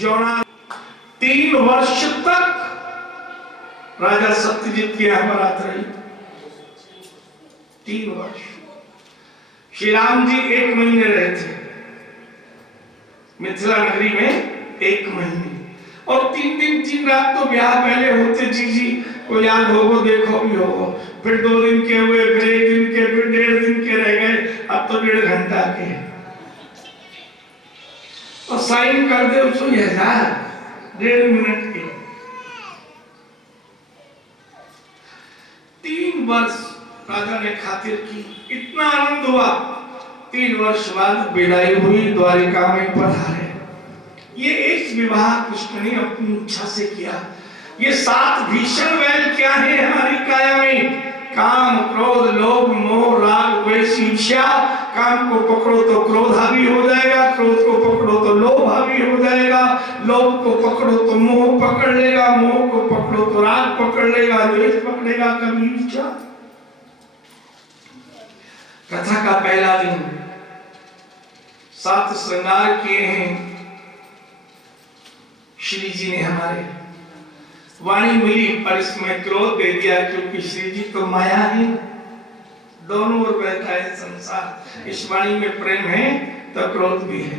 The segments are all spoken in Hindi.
जौना 3 वर्ष तक राजा सत्यजीत के यहाँ बारात रही। 3 वर्ष। श्री राम जी 1 महीने रहे थे मिथिला नगरी में, 1 महीने, और 3 दिन 3 रात तो ब्याह पहले होते। जी को याद होगो, देखो भी होगो। फिर 2 दिन के हुए, फिर 1 दिन के, फिर 1.5 दिन के रह गए, अब तो 1.5 घंटा के। और साइन कर दे उसको 1.5 मिनट के। 3 वर्ष राजा ने खातिर की, इतना आनंद हुआ। 3 वर्ष बाद विदाई हुई, द्वारिका में पधारे। ये एक विवाह कृष्ण ने अपनी इच्छा से किया। ये 7 भीषण वैल क्या है हमारी काया में? काम, क्रोध, लोभ, मोह, राग, द्वेष, ईर्ष्या। काम को पकड़ो तो क्रोध हावी हो जाएगा, क्रोध को पकड़ो तो लोभ हावी हो जाएगा, लोभ को पकड़ो तो मोह पकड़ लेगा, मोह को पकड़ो तो राग पकड़ लेगा, द्वेष पकड़ेगा, कभी ईर्ष्या। कथा का पहला दिन 7 श्रृंगार किए हैं श्री जी ने हमारे। वाणी मिली पर इसमें क्रोध दे दिया, क्योंकि श्री जी तो माया है, दोनों ओर बहता है संसार। इस वाणी में प्रेम है तो क्रोध भी है।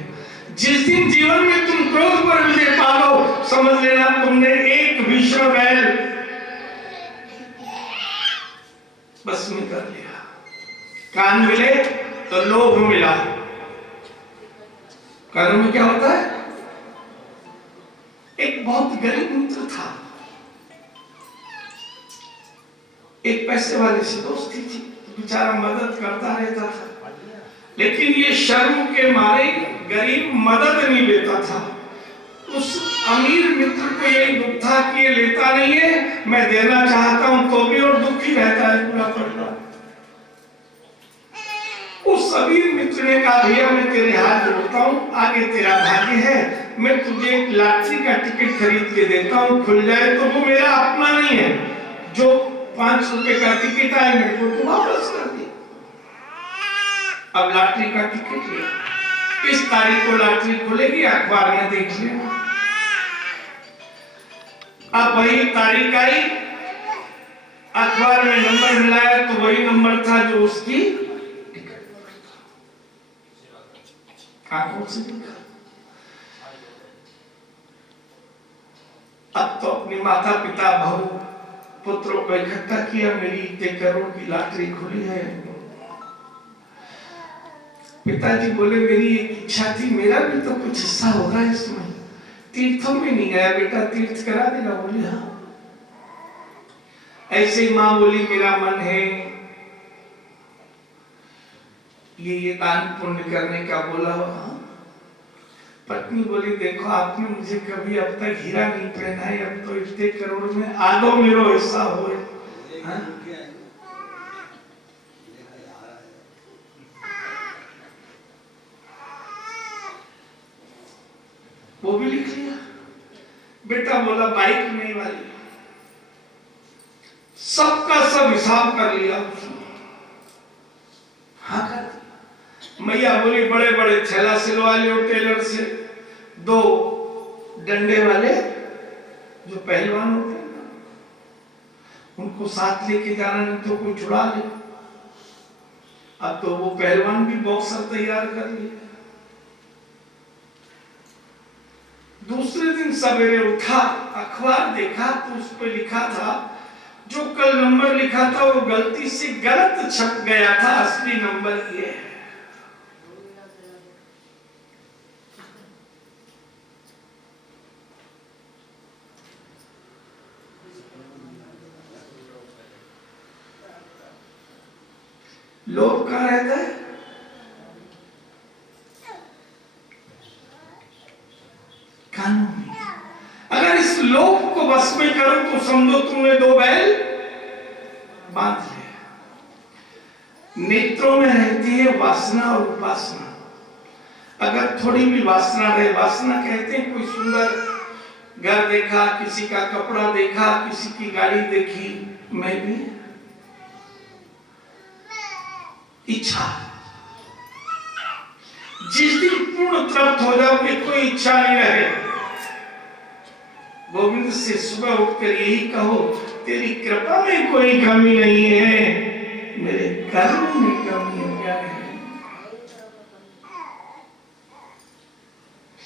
जिस दिन जीवन में तुम क्रोध पर विजय पालो, समझ लेना तुमने एक भीषण वैल बस में कर लिया। कान मिले तो लोभ मिला। कानों में क्या होता है? एक बहुत गरीब मित्र था, एक पैसे वाले से दोस्ती थी, बेचारा मदद करता रहता था, लेकिन ये शर्म के मारे गरीब मदद नहीं लेता था। उस अमीर मित्र को यही दुख था कि ये लेता नहीं है, मैं देना चाहता हूं तो भी, और दुखी रहता है पूरा परिवार। उस अमीर मित्र ने कहा, भैया मैं तेरे हाथ जोड़ता हूं, आगे तेरा भाग्य है, मैं तुझे एक लॉटरी का टिकट खरीद के देता हूं, खुल जाए तो वो मेरा अपना नहीं है, जो 5 रुपए का टिकट आए मेरे को तो वापस कर दे। अब लॉटरी का टिकट लिया, इस तारीख को लॉटरी खुलेगी, अखबार में देख लेना। अब वही तारीख आई, अखबार में नंबर मिलाया तो वही नंबर था जो उसकी टिकट पर था। आंखों से देखा। अब तो अपनी माता पिता भाऊ पुत्रों को इकट्ठा किया, मेरी इतने करोड़ की लॉटरी खुली है। पिताजी बोले, मेरी एक इच्छा थी, मेरा भी तो कुछ हिस्सा होगा इसमें। तीर्थों में नहीं गया बेटा, तीर्थ करा देगा? बोले हाँ। ऐसे ही माँ बोली, मेरा मन है ये दान पुण्य करने का। बोला हाँ। पत्नी बोली, देखो आपने मुझे कभी अब तक हीरा नहीं पहनाए, अब तो इतने करोड़ में आधो मेरो हिस्सा हो। वो भी लिख लिया। बेटा बोला, बाइक नहीं वाली, सबका सब हिसाब कर लिया। हाँ कर दिया। मैया बोली, बड़े बड़े थैला सिलवा लियो टेलर से, 2 डंडे वाले जो पहलवान होते हैं ना, उनको साथ लेके जाना, नहीं तो कोई छुड़ा ले। अब तो वो पहलवान भी बॉक्सर तैयार कर लिए। दूसरे दिन सवेरे उठा, अखबार देखा तो उस पर लिखा था, जो कल नंबर लिखा था वो गलती से गलत छप गया था, असली नंबर ये है। लोभ कहाँ रहता है? कानून में। अगर इस लोभ को बस में करो तो समझो तुमने 2 बैल बांध लिया। नेत्रों में रहती है वासना और उपासना। अगर थोड़ी भी वासना रहे, वासना कहते हैं कोई सुंदर घर देखा, किसी का कपड़ा देखा, किसी की गाड़ी देखी, मैं भी इच्छा। जिस दिन पूर्ण तृप्त हो जाओगे, कोई इच्छा नहीं रहे, उनसे सुबह उठकर यही कहो, तेरी कृपा में कोई कमी नहीं है, मेरे कर्म में कमी क्या है।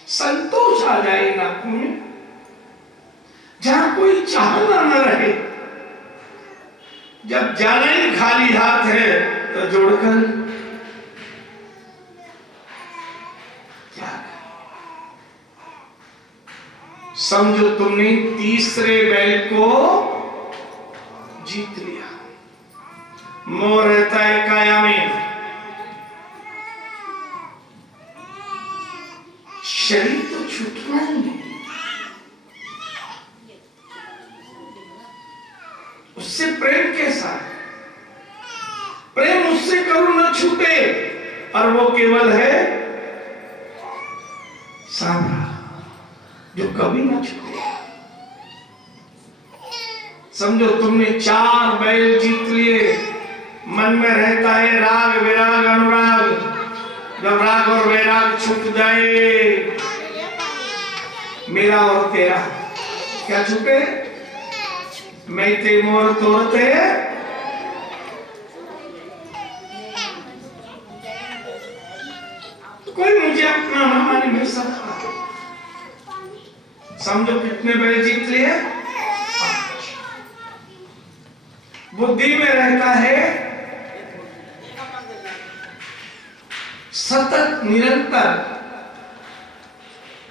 संतोष आ जाए नाकों में, जहां कोई चाहना न रहे। जब जाना ही खाली हाथ है तो जोड़कर क्या समझो, तुमने तीसरे बैल को जीत लिया। मोह रहता है काया में, शरीर तो छूटना ही है, उससे प्रेम कैसा है? प्रेम उससे करो न छूटे, और वो केवल है सांवरा जो कभी न छूटे। समझो तुमने 4 बैल जीत लिए, मन में रहता है राग विराग अनुराग। जब राग और वैराग छूट जाए, मेरा और तेरा क्या छूटे? मैं ते मोर तोड़ते, कोई मुझे अपना न माने, मैं सबका। समझो कितने बैल जीत लिए? 5। बुद्धि में रहता है सतत निरंतर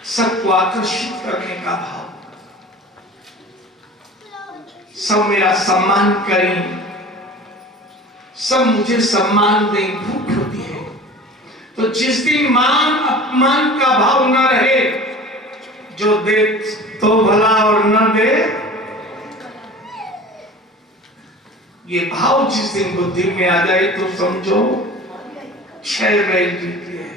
सबको आकर्षित करने का भाव, सब मेरा सम्मान करें, सब मुझे सम्मान दें, भूख होती है। तो जिस दिन मान अपमान का भाव न रहे, जो दे तो भला और न दे, ये भाव जिस दिन बुद्धि में आ जाए तो समझो 6 बैल जीत लिए।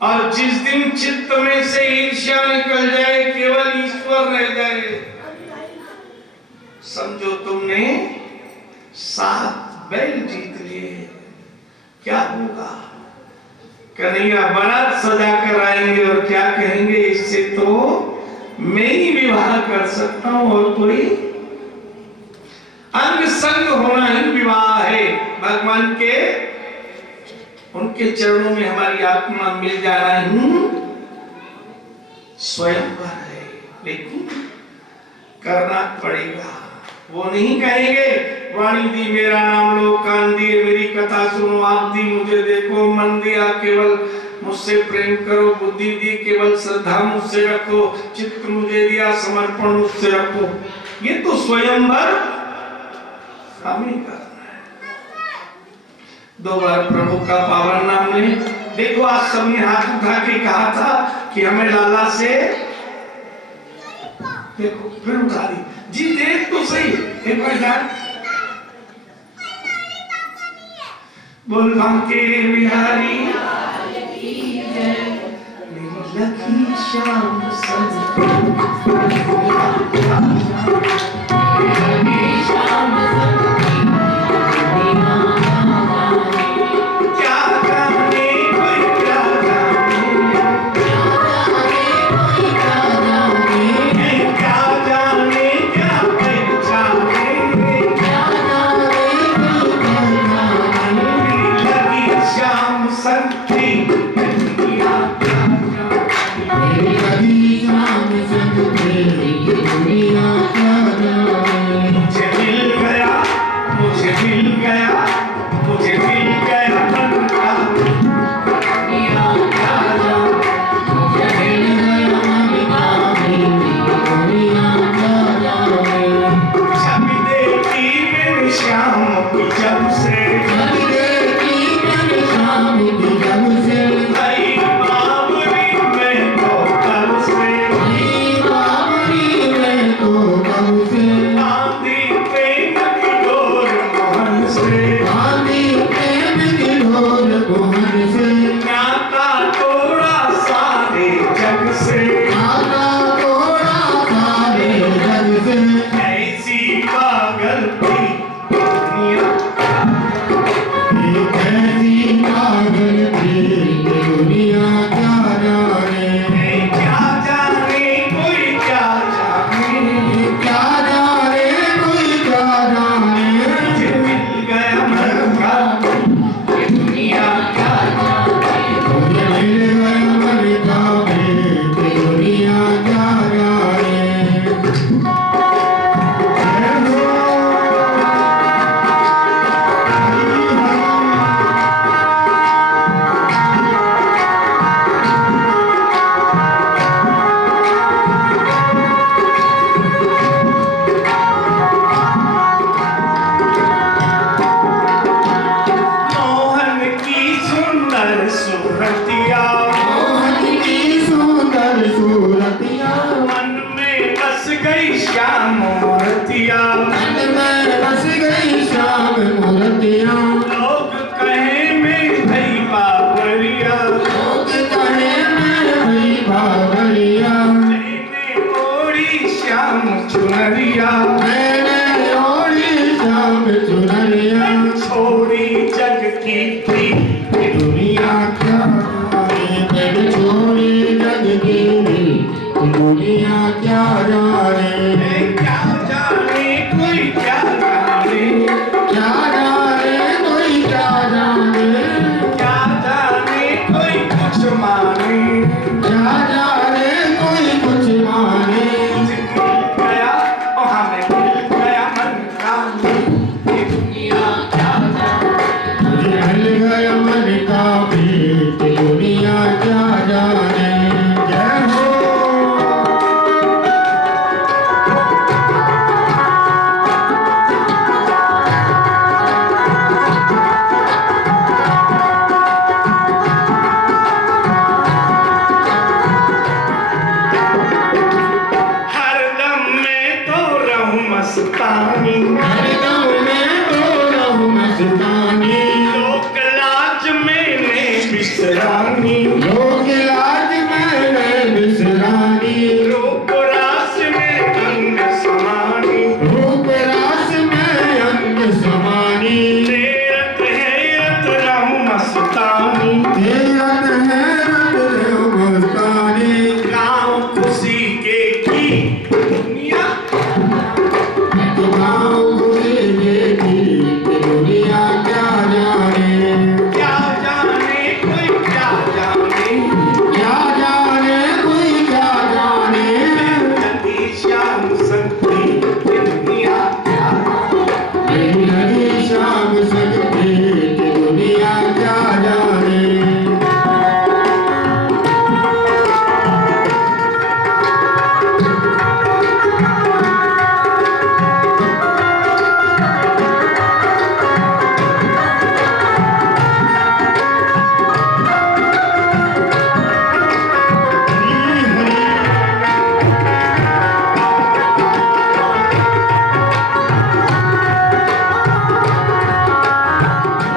और जिस दिन चित्त में से ईर्ष्या निकल जाए, केवल ईश्वर रह जाए, समझो तुमने 7 बैल जीत लिए। क्या होगा? कन्हैया बारात सजा कर आएंगे और क्या कहेंगे, इससे तो मैं ही विवाह कर सकता हूं, और कोई अंग संग होना ही विवाह है। भगवान के उनके चरणों में हमारी आत्मा मिल जाना ही स्वयंवर है, लेकिन करना पड़ेगा। वो नहीं कहेंगे वाणी दी मेरा नाम लो, कान दिए मेरी कथा सुनो, आंख दी मुझे देखो, मन दिया केवल मुझसे प्रेम करो, बुद्धि दी केवल श्रद्धा मुझसे रखो, चित्त मुझे दिया समर्पण मुझसे रखो। ये तो स्वयंवर हमें करना है। 2 बार प्रभु का पावन नाम ले। देखो आज सबने हाथ उठा के कहा था कि हमें लाला से, देखो फिर उठा दी जी, देख तो सही एक बार जान। बोल बांके बिहारी लखी श्याम चुनरिया, मैंने ओढ़ी श्याम चुनरिया, छोड़ी जग की प्रीत दुनिया क्या जाने, मैंने छोड़ी जग की दुनिया क्या जाने, क्या जाने कोई क्या जाने, क्या जाने कोई क्या जाने, क्या जाने कोई कुछ माने, क्या जाने कोई कुछ माने, मुझे मिल गया और हमें मिल गया मन का, ये दुनिया क्या जाने, मुझे मिल गया मन का प्रीत, दुनिया क्या जाने। जय हो। हर दम में तो रहूं मस्तानी, हरदम में तो रहूं मस्तानी, लोक लाज मैंने बिसरानी, लोक लाज मैंने बिसरानी, रूप रास में अंग समानी, रूप रास में अंग समानी, तेरत हैरत रहूं मस्तानी, तेरत है रत रहूं मस्तानी, गाँव खुशी के की दुनिया, तो गाँव घुसे देखी दुनिया क्या जाने, क्या जाने कोई क्या जाने, क्या जाने कोई क्या जाने, लगी श्याम शक्ति ये दुनिया क्या जाने, मेरी लगी शाम सकती दुनिया क्या जाने।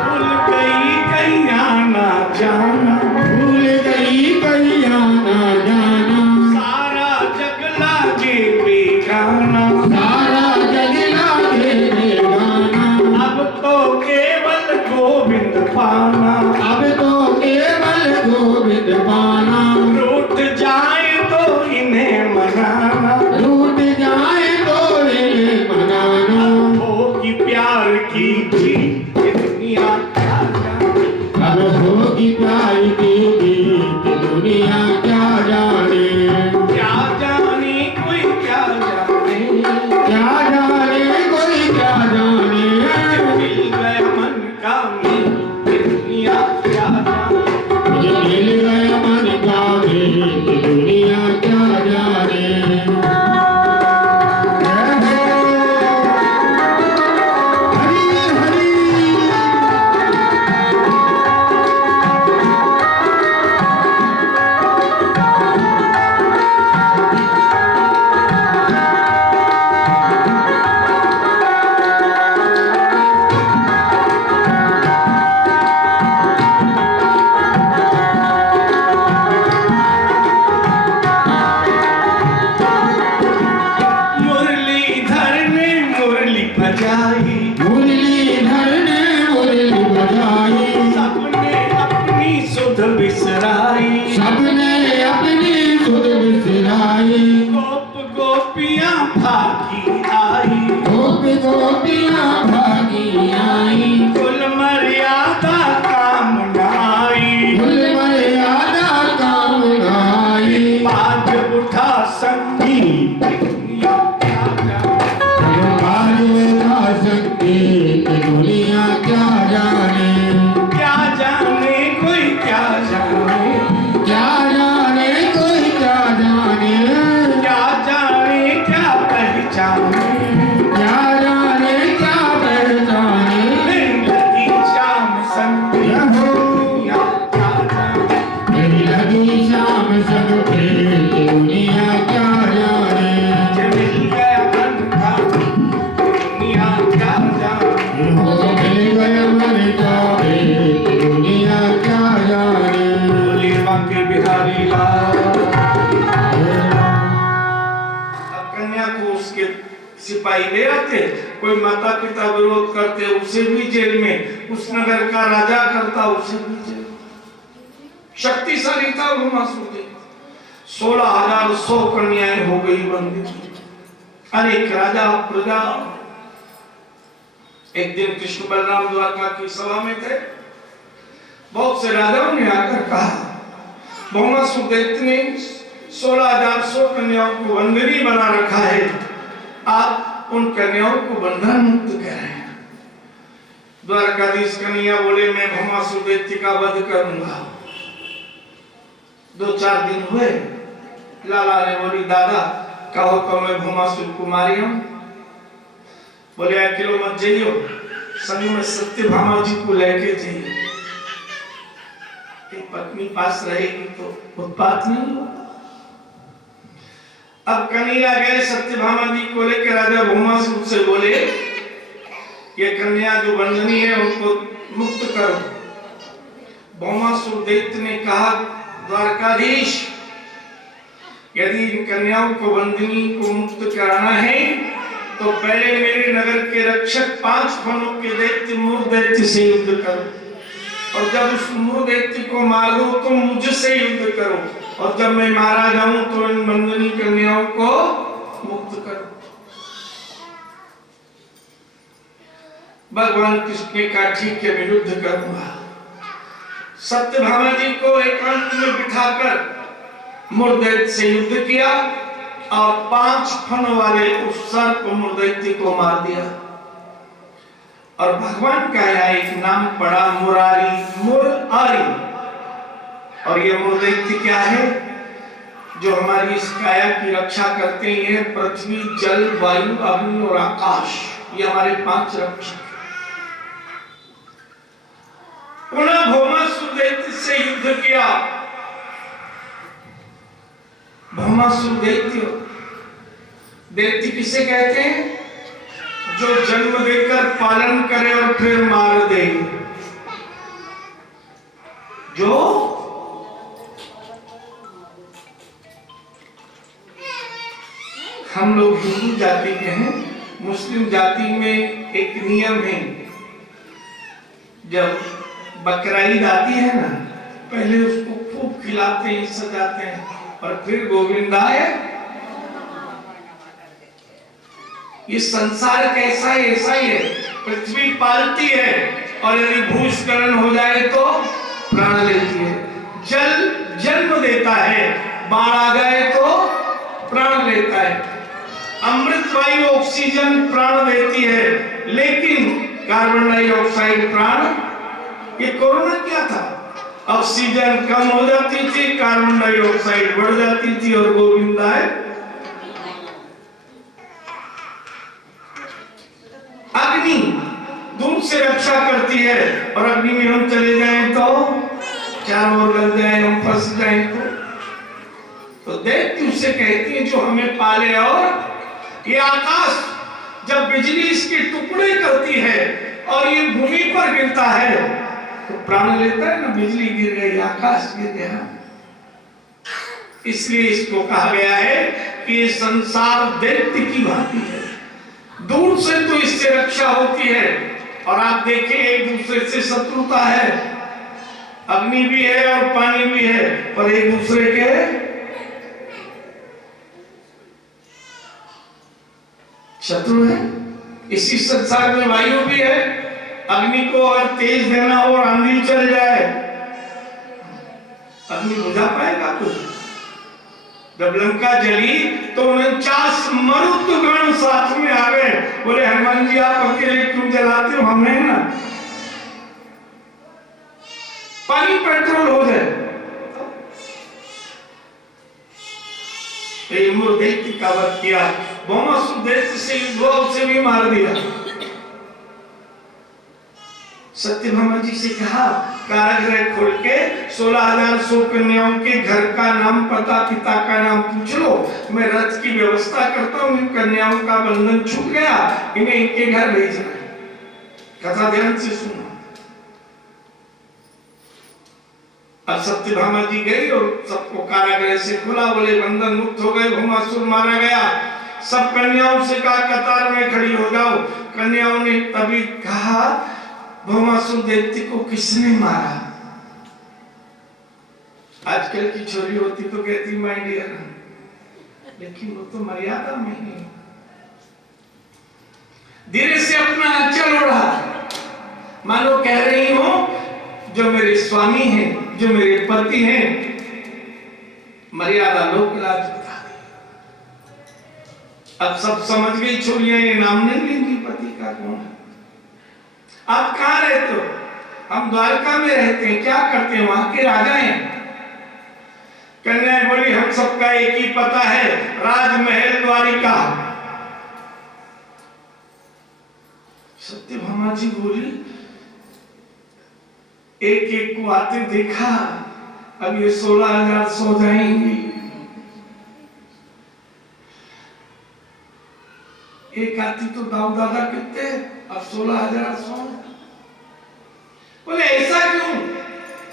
भूल गई कहीं आना जाना, भूल गई कहीं आना जाना, सारा जग लागे बेगाना, सारा जग लागे बेगाना, अब तो केवल गोविंद पाना, अब तो केवल गोविंद पाना, रूठ जाए तो इन्हें मनाना, रूठ जाए तो इन्हें मनाना, होगी प्यार की जीत ये दुनिया क्या जाने, अब होगी प्यार की गीत दुनिया क्या जाने, क्या जाने कोई क्या जाने, क्या जाने कोई क्या जाने, मिल गया मन का मीत ये दुनिया क्या जाने, मुझे मिल गया मन का गीत दुनिया क्या जाने। जय हो। हरि हरि। मुरलीधर ने मुरली बजाई, मुरलीधर ने मुरली बजाई, सबने अपनी सुध बिसराई, सबने अपनी सुध बिसराई, गोप गोपियां भागी आई, गोप गोपियां भागी आई, कुल मर्यादा काम नाई, कुल मर्यादा काम आई, बाज उठा संगीत दुनिया क्या जाने, बाज का संगीत दुनिया क्या जाने, क्या जाने कोई क्या जाने, क्या जाने कोई क्या जाने, क्या जाने क्या पहचाने, क्या जाने क्या पहचाने, लगी शाम संगीत दुनिया क्या जाने, मेरी लगी शाम संग दुनिया क्या जाने। सिपाही ले आते, कोई माता पिता विरोध करते उसे भी जेल में, उस नगर का राजा करता उसे भी जेल। शक्तिशाली था भौमासुर। 16,100 कन्याएं हो गई बंदी, अनेक राजा प्रजा। एक दिन कृष्ण बलराम द्वारका की सभा में थे, बहुत से राजाओं ने आकर कहा भौमासुर दैत्य ने 16,100 कन्याओं को बंदनी बना रखा है, आप उन कन्याओं को बंधन मुक्त करें। द्वारकाधीश कन्हैया बोले मैं भौमासुर दैत्य का वध करूंगा। 2-4 दिन हुए, लाला ने बोली दादा कहो तो मैं भौमासुर को मारी हूं। बोले अकेलो मत जाइयो, संग में सत्यभामा जी को लेके जाइए, पत्नी पास रहेगी तो उत्पात नहीं होगा। अब कन्हैया गए सत्यभामा जी को लेकर राजा भौमासुर से बोले ये कन्या जो बंधनी है उनको मुक्त करो। भौमासुर दैत्य ने कहा द्वारकाधीश यदि इन कन्याओं को बंधनी को मुक्त कराना है तो पहले मेरे नगर के रक्षक 5 फनों के दैत्य मूर दैत्य से युद्ध करो, और जब उस मूर दैत्य को मार दो तो मुझसे युद्ध करो, और जब मैं मारा जाऊं तो इन बंधनी कन्याओं को मुक्त करो। भगवान कृष्ण ने कहा ठीक है मैं युद्ध करूंगा। सत्यभामा जी को एकांत में बिठाकर मूर्दैत्य से युद्ध किया और 5 फन वाले उस सर्प मूर्दैत्य को मार दिया। और भगवान का यहाँ एक नाम पड़ा मुरारी, मुरारी। और ये मूर्दैत्य क्या है? जो हमारी इस काया की रक्षा करते हैं, पृथ्वी, जल, वायु, अग्नि और आकाश, ये हमारे 5 रक्षक। पुनः भौमासुर दैत्य से युद्ध किया। भौमासुर दैत्य किसे कहते हैं? जो जन्म देकर पालन करे और फिर मार दे। जो हम लोग हिंदू जाति के हैं, मुस्लिम जाति में एक नियम है, जब बकरा ईद आती है ना, पहले उसको खूब खिलाते हैं, सजाते हैं, और फिर गोविंदाय। ये संसार कैसा है? ऐसा ही है। पृथ्वी पालती है और यदि भूस्खलन हो जाए तो प्राण लेती है। जल जन्म देता है, बाढ़ आ जाए तो प्राण लेता है। अमृत वायु ऑक्सीजन प्राण देती है, लेकिन कार्बन डाइऑक्साइड प्राण। ये कोरोना क्या था? ऑक्सीजन कम हो जाती थी, कार्बन डाइऑक्साइड बढ़ जाती थी, और गोविंदाय। अग्नि धूप से रक्षा करती है, और अग्नि में हम चले जाएं तो चारों ओर लग जाए, हम फंस जाएं तो दैत्य उसे कहती है जो हमें पाले। और ये आकाश जब बिजली इसके टुकड़े करती है और ये भूमि पर गिरता है तो प्राण लेता है ना। बिजली गिर गई, आकाश गिर गया, इसलिए इसको कहा गया है कि ये संसार दैत्य की भांति है। दूर से तो इससे रक्षा होती है, और आप देखें एक दूसरे से शत्रुता है, अग्नि भी है और पानी भी है, पर एक दूसरे के शत्रु है। इसी संसार में वायु भी है, अग्नि को अगर तेज देना हो और आंधी चल जाए, अग्नि बुझा पाएगा कुछ? जब लंका जली तो 49 मरुतगण साथ में आ गए, बोले हनुमान जी आप अकेले क्यों जलाते हो, हमें ना पानी पेट्रोल हो जाए। दैत्य का वध किया, भौमासुर दैत्य से युद्ध से भी मार दिया। सत्यभामा जी से कहा कारागृह खोल के 16,100 कन्याओं के घर का नाम, पता, पिता का नाम पूछ लो, मैं रथ की व्यवस्था करता हूँ। इन कन्याओं का बंधन छूट गया, इन्हें इनके घर भेजना है। कथा ध्यान से सुनो। अब सत्यभामा जी गई और सबको कारागृह से खुला, बोले बंधन मुक्त हो गए, भौमासुर मारा गया। सब कन्याओं से कहा कतार में खड़ी हो जाओ। कन्याओं ने तभी कहा भौमासुर दैत्य को किसने मारा? आजकल की छोरी होती तो कहती माय डियर, लेकिन वो तो मर्यादा में है। धीरे से अपना आंचल ओढ़ा, मानो कह रही हो जो मेरे स्वामी हैं, जो मेरे पति हैं, मर्यादा लोक लाज बता दी। अब सब समझ गई छोरियां, ये नाम नहीं लेंगी पति का कौन है। आप कहां रहते हो? हम द्वारका में रहते हैं। क्या करते हैं? वहां के राजा हैं। कन्या बोली हम सबका एक ही पता है, राजमहल द्वारिका। सत्यभामा जी बोली एक एक को आते देखा, अब ये 16,000 सो जाएंगी। एक आती तो दाऊ दादा कितने, अब 16,000 सो। बोले ऐसा क्यों?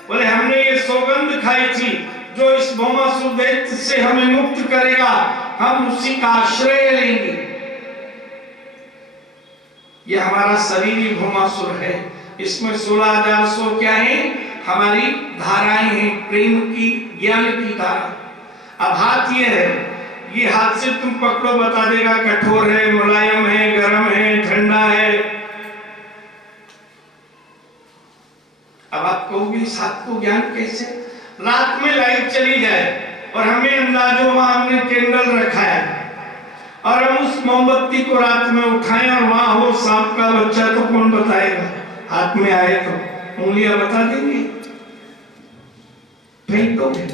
बोले हमने ये सौगंध खाई थी, जो इस भौमासुर दैत्य से हमें मुक्त करेगा, हम उसी का आश्रय लेंगे। ये हमारा शरीर ही भौमासुर है, इसमें 16,000 सौ क्या है? हमारी धाराएं हैं, प्रेम की, ज्ञान की धारा। अब हाथ ये है, ये हाथ से तुम पकड़ो बता देगा कठोर है, मुलायम है, गर्म है, ठंडा है। अब आप कहोगे इस हाथ को ज्ञान कैसे? रात में लाइट चली जाए और हमें अंदाजो वहां हमने कैंडल रखा है और हम उस मोमबत्ती को रात में उठाएं और वहां हो सांप का बच्चा, तो कौन बताएगा? हाथ में आए तो उंगलियां बता देंगे, फेंक दोगे।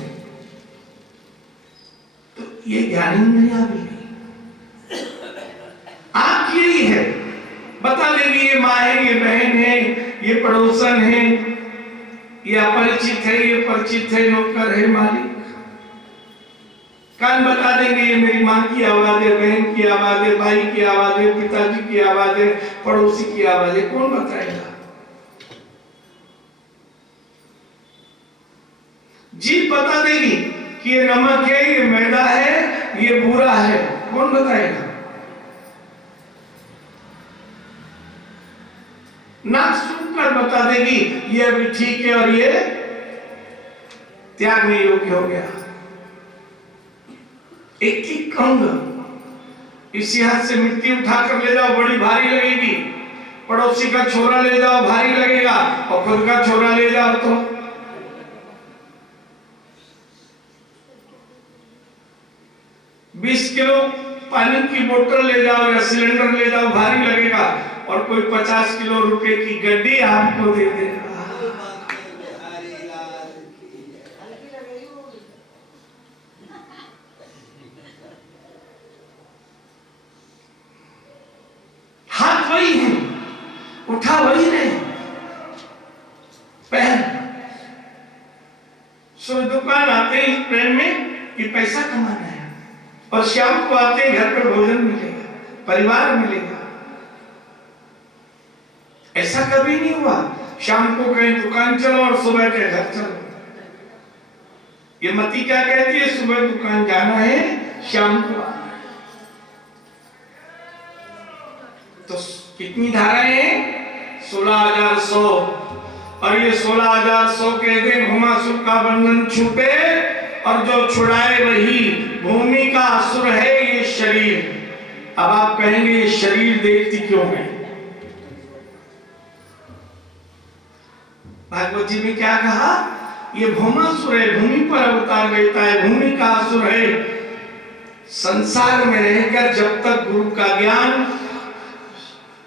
तो ये ज्ञानेंद्रियां भी नहीं। आंख यही है, बता देगी ये माँ है, ये बहन है, ये पड़ोसन है, ये अपरिचित है, ये परिचित है, नौकर है, मालिक। कान बता देंगे ये मेरी माँ की आवाज है, बहन की आवाज है, भाई की आवाज है, पिताजी की आवाज है, पड़ोसी की आवाज है। कौन बताएगा? जीभ बता देगी कि ये नमक है, ये मैदा है, ये बुरा है। कौन बताएगा? नाक सुनकर बता देगी ये अभी ठीक है और ये त्यागने योग्य हो गया। एक एक कहूंगा, इसी हाथ से मिट्टी उठाकर ले जाओ, बड़ी भारी लगेगी। पड़ोसी का छोरा ले जाओ, भारी लगेगा, और खुद का छोरा ले जाओ तो 20 किलो पानी की बोतल ले जाओ या सिलेंडर ले जाओ, भारी लगेगा। और कोई 50 किलो रुपए की गड्डी आपको दे देगा, हाथ वही है, उठा वही नहीं, पहन। सो दुकान आते हैं इस प्रेम में कि पैसा कमाना है, और शाम को आते हैं घर पर भोजन मिलेगा, परिवार मिलेगा। ऐसा कभी नहीं हुआ शाम को कहीं दुकान चलो और सुबह के घर चलो। ये मती क्या कहती है? सुबह दुकान जाना है, शाम को आना है। तो कितनी धाराएं हैं? 16,100। और ये 16,100 कह दे भौमासुर का बंधन छूटे, और जो छुड़ाए वही भूमि का असुर है ये शरीर। अब आप कहेंगे ये शरीर देखती क्यों है? भागवत जी में क्या कहा? ये भौमासुर है, भूमि पर अवतार लेता है, भूमि का असुर है। संसार में रहकर जब तक गुरु का ज्ञान,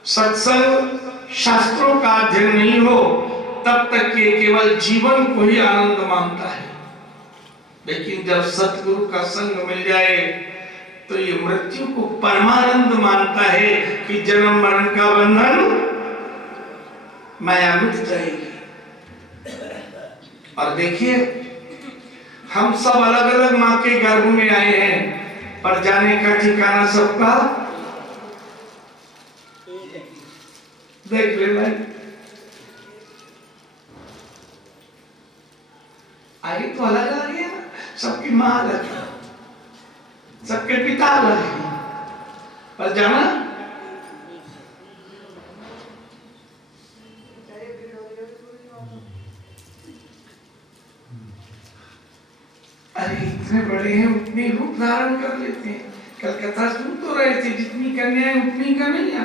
सत्संग, शास्त्रों का अध्ययन नहीं हो, तब तक ये केवल जीवन को ही आनंद मानता है। लेकिन जब सतगुरु का संग मिल जाए तो ये मृत्यु को परमानंद मानता है कि जन्म मरण का बंधन, माया मिट जाएगी। और देखिए हम सब अलग अलग माँ के गर्भ में आए हैं, पर जाने का ठिकाना सबका देख ले भाई। आगे तो अलग आ गया, सबकी माँ अलग है, सबके पिता अलग है, और जाना अरे इतने बड़े हैं उतने रूप धारण कर लेते हैं। कल कथा सुन तो रहे थे, जितनी कन्याएं उतनी कन्हैया,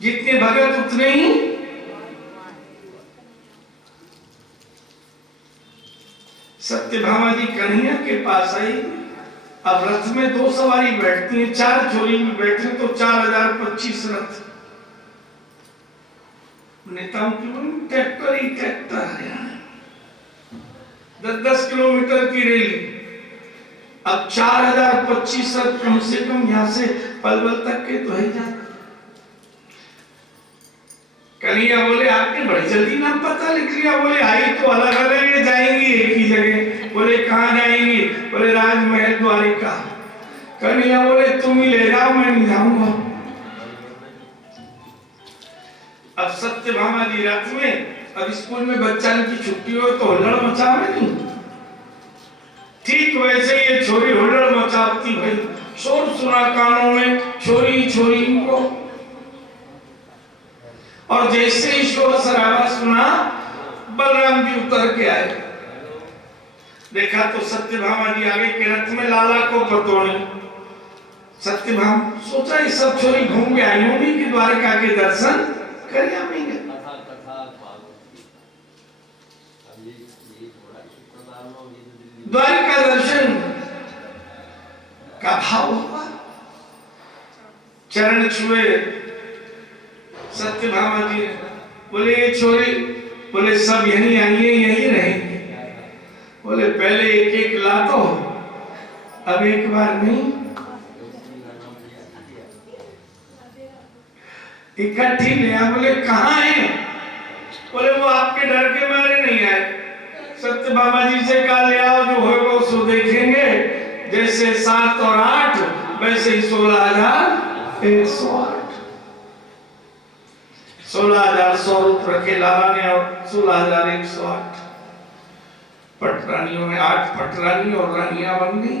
जितने भगत उतने ही। सत्यभामा जी कन्हैया के पास आई। अब रथ में 2 सवारी बैठती हैं, 4 जोड़ी में बैठे तो 4025 रथ। नेताओं की ट्रैक्टर ही ट्रैक्टर है, 10-10 किलोमीटर की रैली। अब 4025 रथ कम से कम यहाँ से पलवल तक के तो है जाते। कन्हैया बोले आपने बड़ी जल्दी नाम पता लिख लिया। बोले आई तो अलग अलग जाएंगी एक ही जगह। बोले कहाँ जाएंगी? बोले राजमहल द्वारिका। कन्हैया बोले तुम ही ले जाओ, मैं नहीं जाऊंगा। अब सत्यभामा जी रथ में, अब स्कूल में बच्चा की छुट्टी हो तो हुल्लड़ मचावे नहीं, ठीक वैसे ये छोरी हुल्लड़ मचाती भाई। शोर सुना कानों में, छोरी छोरी को। और जैसे ही शोर शराबा सुना, बलराम जी उतर के आए। देखा तो सत्यभामा जी आगे के रथ में, लाला को पतोड़ी। सत्यभामा सोचा ये सब छोरी घूम के आई होंगी कि द्वारका के दर्शन कर आएंगे। द्वारका दर्शन का भाव हुआ, चरण छुए सत्यभामा जी। बोले ये छोरी, बोले सब यहीं आइए यहीं रहेंगे। बोले पहले एक एक ला दो, अब एक बार नहीं, इकट्ठी ले आ। बोले कहाँ है? बोले वो आपके डर के मारे नहीं आए। सत्यभामा जी से कहा ले आओ, जो होगा सो देखेंगे। जैसे 7 और 8 वैसे ही 16,108। 16,100 रूप रखे लाला ने और 16,108। पटरानियों में 8 पटरानी और रानियां बन गई।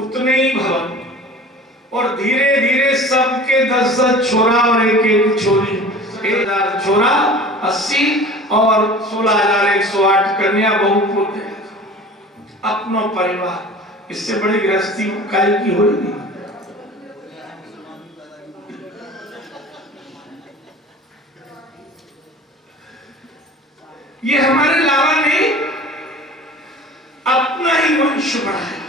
उतने ही भवन, और धीरे धीरे सबके 10-10 छोरा और एक एक छोरी। 1,000 छोरा 80 और 16,108 कन्या बहु पुत्र। अपनो परिवार, इससे बड़ी गृहस्थी काय की होगी। ये हमारे लाला ने अपना ही वंश बढ़ाया।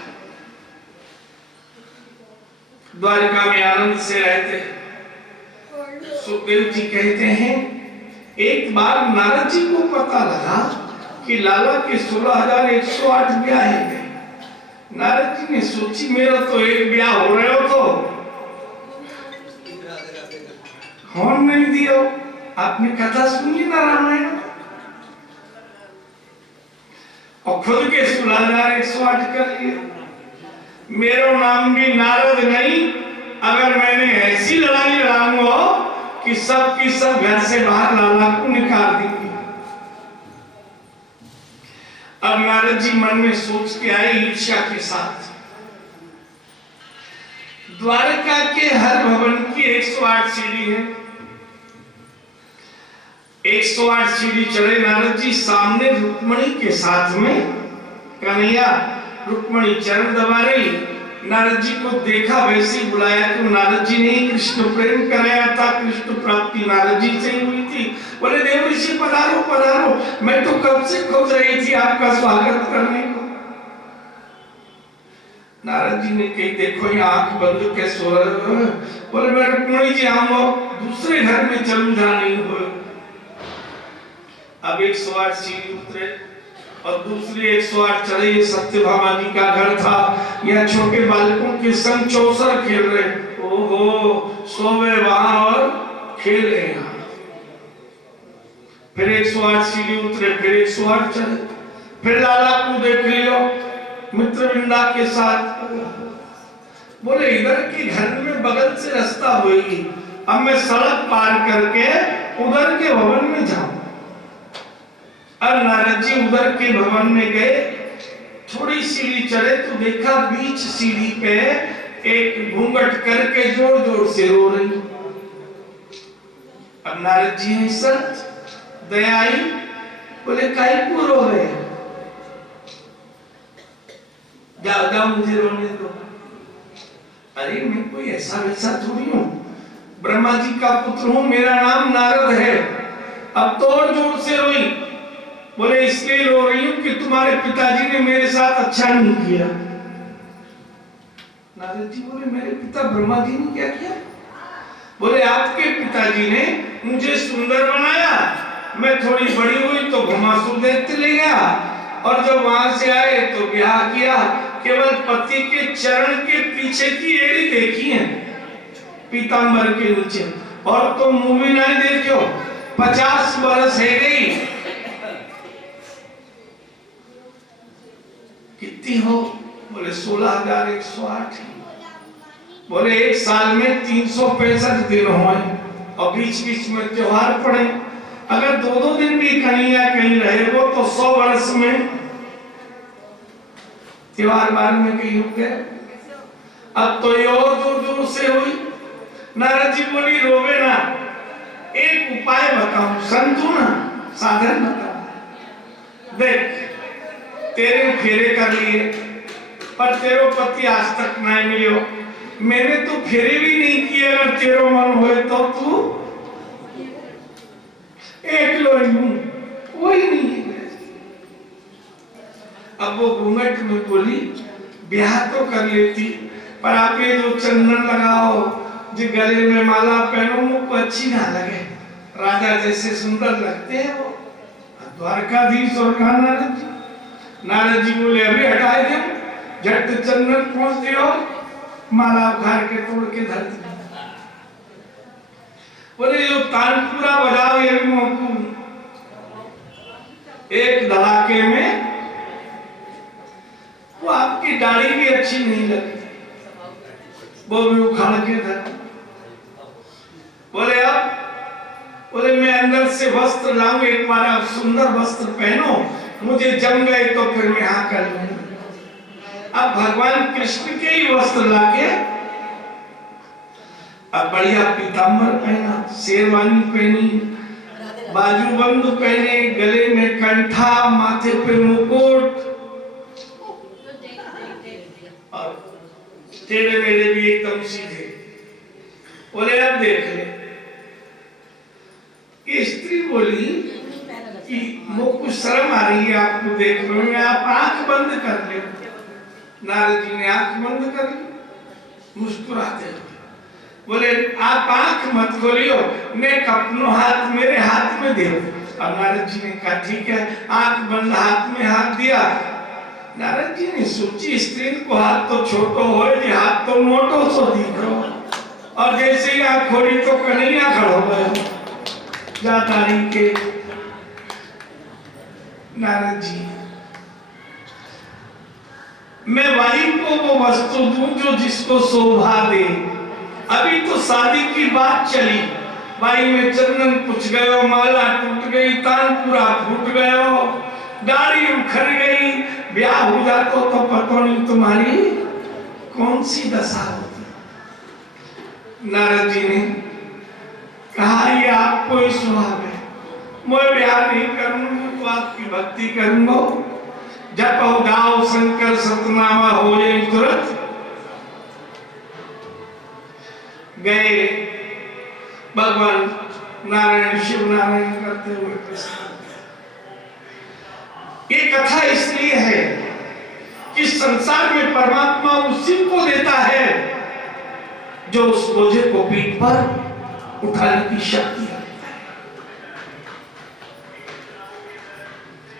द्वारिका में आनंद से रहते। सुखदेव जी कहते हैं एक बार नारद जी को पता लगा कि लाला के 16,108 ब्याह हैं। नारद जी ने सोची मेरा तो एक ब्याह हो रहे हो तो होने नहीं दियो। आपने कथा सुनी ना रामायण, और खुद के 16,108 कर लिए। मेरा नाम भी नारद नहीं, अगर मैंने ऐसी लड़ाई लड़ाऊंगा कि सब की सब घर से बाहर लाला को निकाल देंगे। अब नारद जी मन में सोच के आए ईर्ष्या के साथ। द्वारका के हर भवन की 108 सीढ़ी है। 108 सीढ़ी चढ़े नारद जी, सामने रुक्मणी के साथ में कन्हैया, रुक्मणी चरण दबा रही। नारद जी को देखा, वैसे ही बुलाया तो नारद जी ने कृष्ण प्रेम कराया था। कृष्ण प्राप्ति नारद जी से ही हुई थी। बोले देव ऋषि पधारो पधारो, मैं तो कब से खोज रही थी आपका स्वागत करने को। नारद जी ने कही देखो ये आंख बंद कैसे हो रहा है। बोले मैं रुक्मणी जी आऊंगा, दूसरे घर में चलू जा नहीं हो। अब 108 सीढ़ी उतरे और दूसरी 108 चढ़े। सत्यभामा जी का घर था। यहाँ छोटे बालकों के संग चौसर खेल रहे। ओहो, सोवे वहां और खेले यहाँ। फिर 108 सीढ़ी उतरे, फिर 108 चढ़े। फिर लाला को देख लियो मित्रविंदा के साथ। बोले इधर के घर में बगल से रास्ता होगी, अब मैं सड़क पार करके उधर के भवन में जाऊं। और नारद जी उधर के भवन में गए। थोड़ी सीढ़ी चढ़े तो देखा बीच सीढ़ी पे एक घूंघट करके जोर जोर से रो रही। अब नारद जी ने संत दया आई, बोले काहे को रो रहे हैं, जाओ जाओ मुझे रोने दो। अरे मैं कोई ऐसा वैसा थोड़ी हूं, ब्रह्मा जी का पुत्र हूं, मेरा नाम नारद है। अब तो और जोर से रोई, बोले इसलिए रो रही हूं कि तुम्हारे पिताजी ने मेरे साथ अच्छा नहीं किया। नारद जी बोले मेरे पिता ब्रह्मा जी ने क्या किया? बोले आपके पिताजी ने मुझे सुंदर बनाया, मैं थोड़ी बड़ी हुई तो घुमासुर देखते ले गया, और जब वहां से आए तो ब्याह किया। केवल पति के चरण के पीछे की एड़ी देखी है पीतांबर के नीचे, और तो मूवी नहीं देखो। 50 बरस है गई, कितनी हो? बोले 16,108। बोले एक साल में 365 दिन हुए और बीच बीच में त्योहार पड़े। अगर 2-2 दिन भी कहीं या कहीं रहे हो तो 100 वर्ष में त्योहार बार में कहीं हो गए। अब तो ये और जोर जोर से हुई। नारद जी बोली रोवे ना, एक उपाय बताऊं, संतु ना साधन बताऊं। देख तेरे फेरे कर लिए पर तेरो पति आज तक नहीं मिलो, मैंने तो फेरे भी नहीं किए, अगर तेरो मन होए तो तू एक लो हूं, कोई नहीं है। अब वो घूंघट में बोली ब्याह तो कर लेती, पर आप ये जो चंदन लगाओ, जो गले में माला पहनो, मुझको अच्छी ना लगे, राजा जैसे सुंदर लगते हैं वो। द्वारकाधीश और कहा नारद जी बोले अभी हटाए दे, झट चंदन पहुंच दियो, माला उखाड़ के तोड़ के धर दी। बोले जो तानपुरा बजाओ ये भी एक धड़ाके में वो आपकी दाढ़ी भी अच्छी नहीं लगती, वो भी उखाड़ के धर। बोले अब, बोले मैं अंदर से वस्त्र लाऊं, एक बार आप सुंदर वस्त्र पहनो, मुझे जम गए तो फिर मैं हाँ कर लूंगा। अब भगवान कृष्ण के ही वस्त्र लाके अब बढ़िया पीतांबर पहना, शेरवानी पहनी, बाजूबंद पहने, गले में कंठा, माथे पे मुकुट, और टेढ़े मेढ़े भी एकदम सीधे। बोले अब देख ले। ये स्त्री बोली कि मुझको शर्म आ रही है आपको देख रहे हो, आप आंख बंद कर ले। नारद जी ने आंख बंद कर ली मुस्कुराते हुए, बोले आप आंख मत खोलियो, नेक अपनो हाथ मेरे हाथ में दे। अब नारद जी ने कहा ठीक है, आंख बंद, हाथ में हाथ दिया। नारद जी ने सोची स्त्री को हाथ तो छोटो हो, ये हाथ तो मोटो सो दिख रहा, और जैसे ही आंख खोली तो कन्हैया खड़ो गए जातारी के। नारद जी मैं वाई को वो वस्तु दूं जो जिसको शोभा दे। अभी तो शादी की बात चली, बाई में चंदन पुछ गयो, माला टूट गई, तानपुरा फूट गयो, दाढ़ी उखड़ गई, ब्याह हो जाता तो पता नहीं तुम्हारी कौन सी दशा होती। नारद जी ने कहा ये आपको ही स्वभाव है, मैं ब्याह नहीं करूंगा तो आपकी भक्ति करूंगा। जप हो गाओ शंकर सतनामा हो जाए तुरंत। गए भगवान नारायण शिव नारायण करते हुए प्रश्न। ये कथा इसलिए है कि संसार में परमात्मा उसी को देता है जो उस बोझे को पीठ पर उठाने की शक्ति रखता है।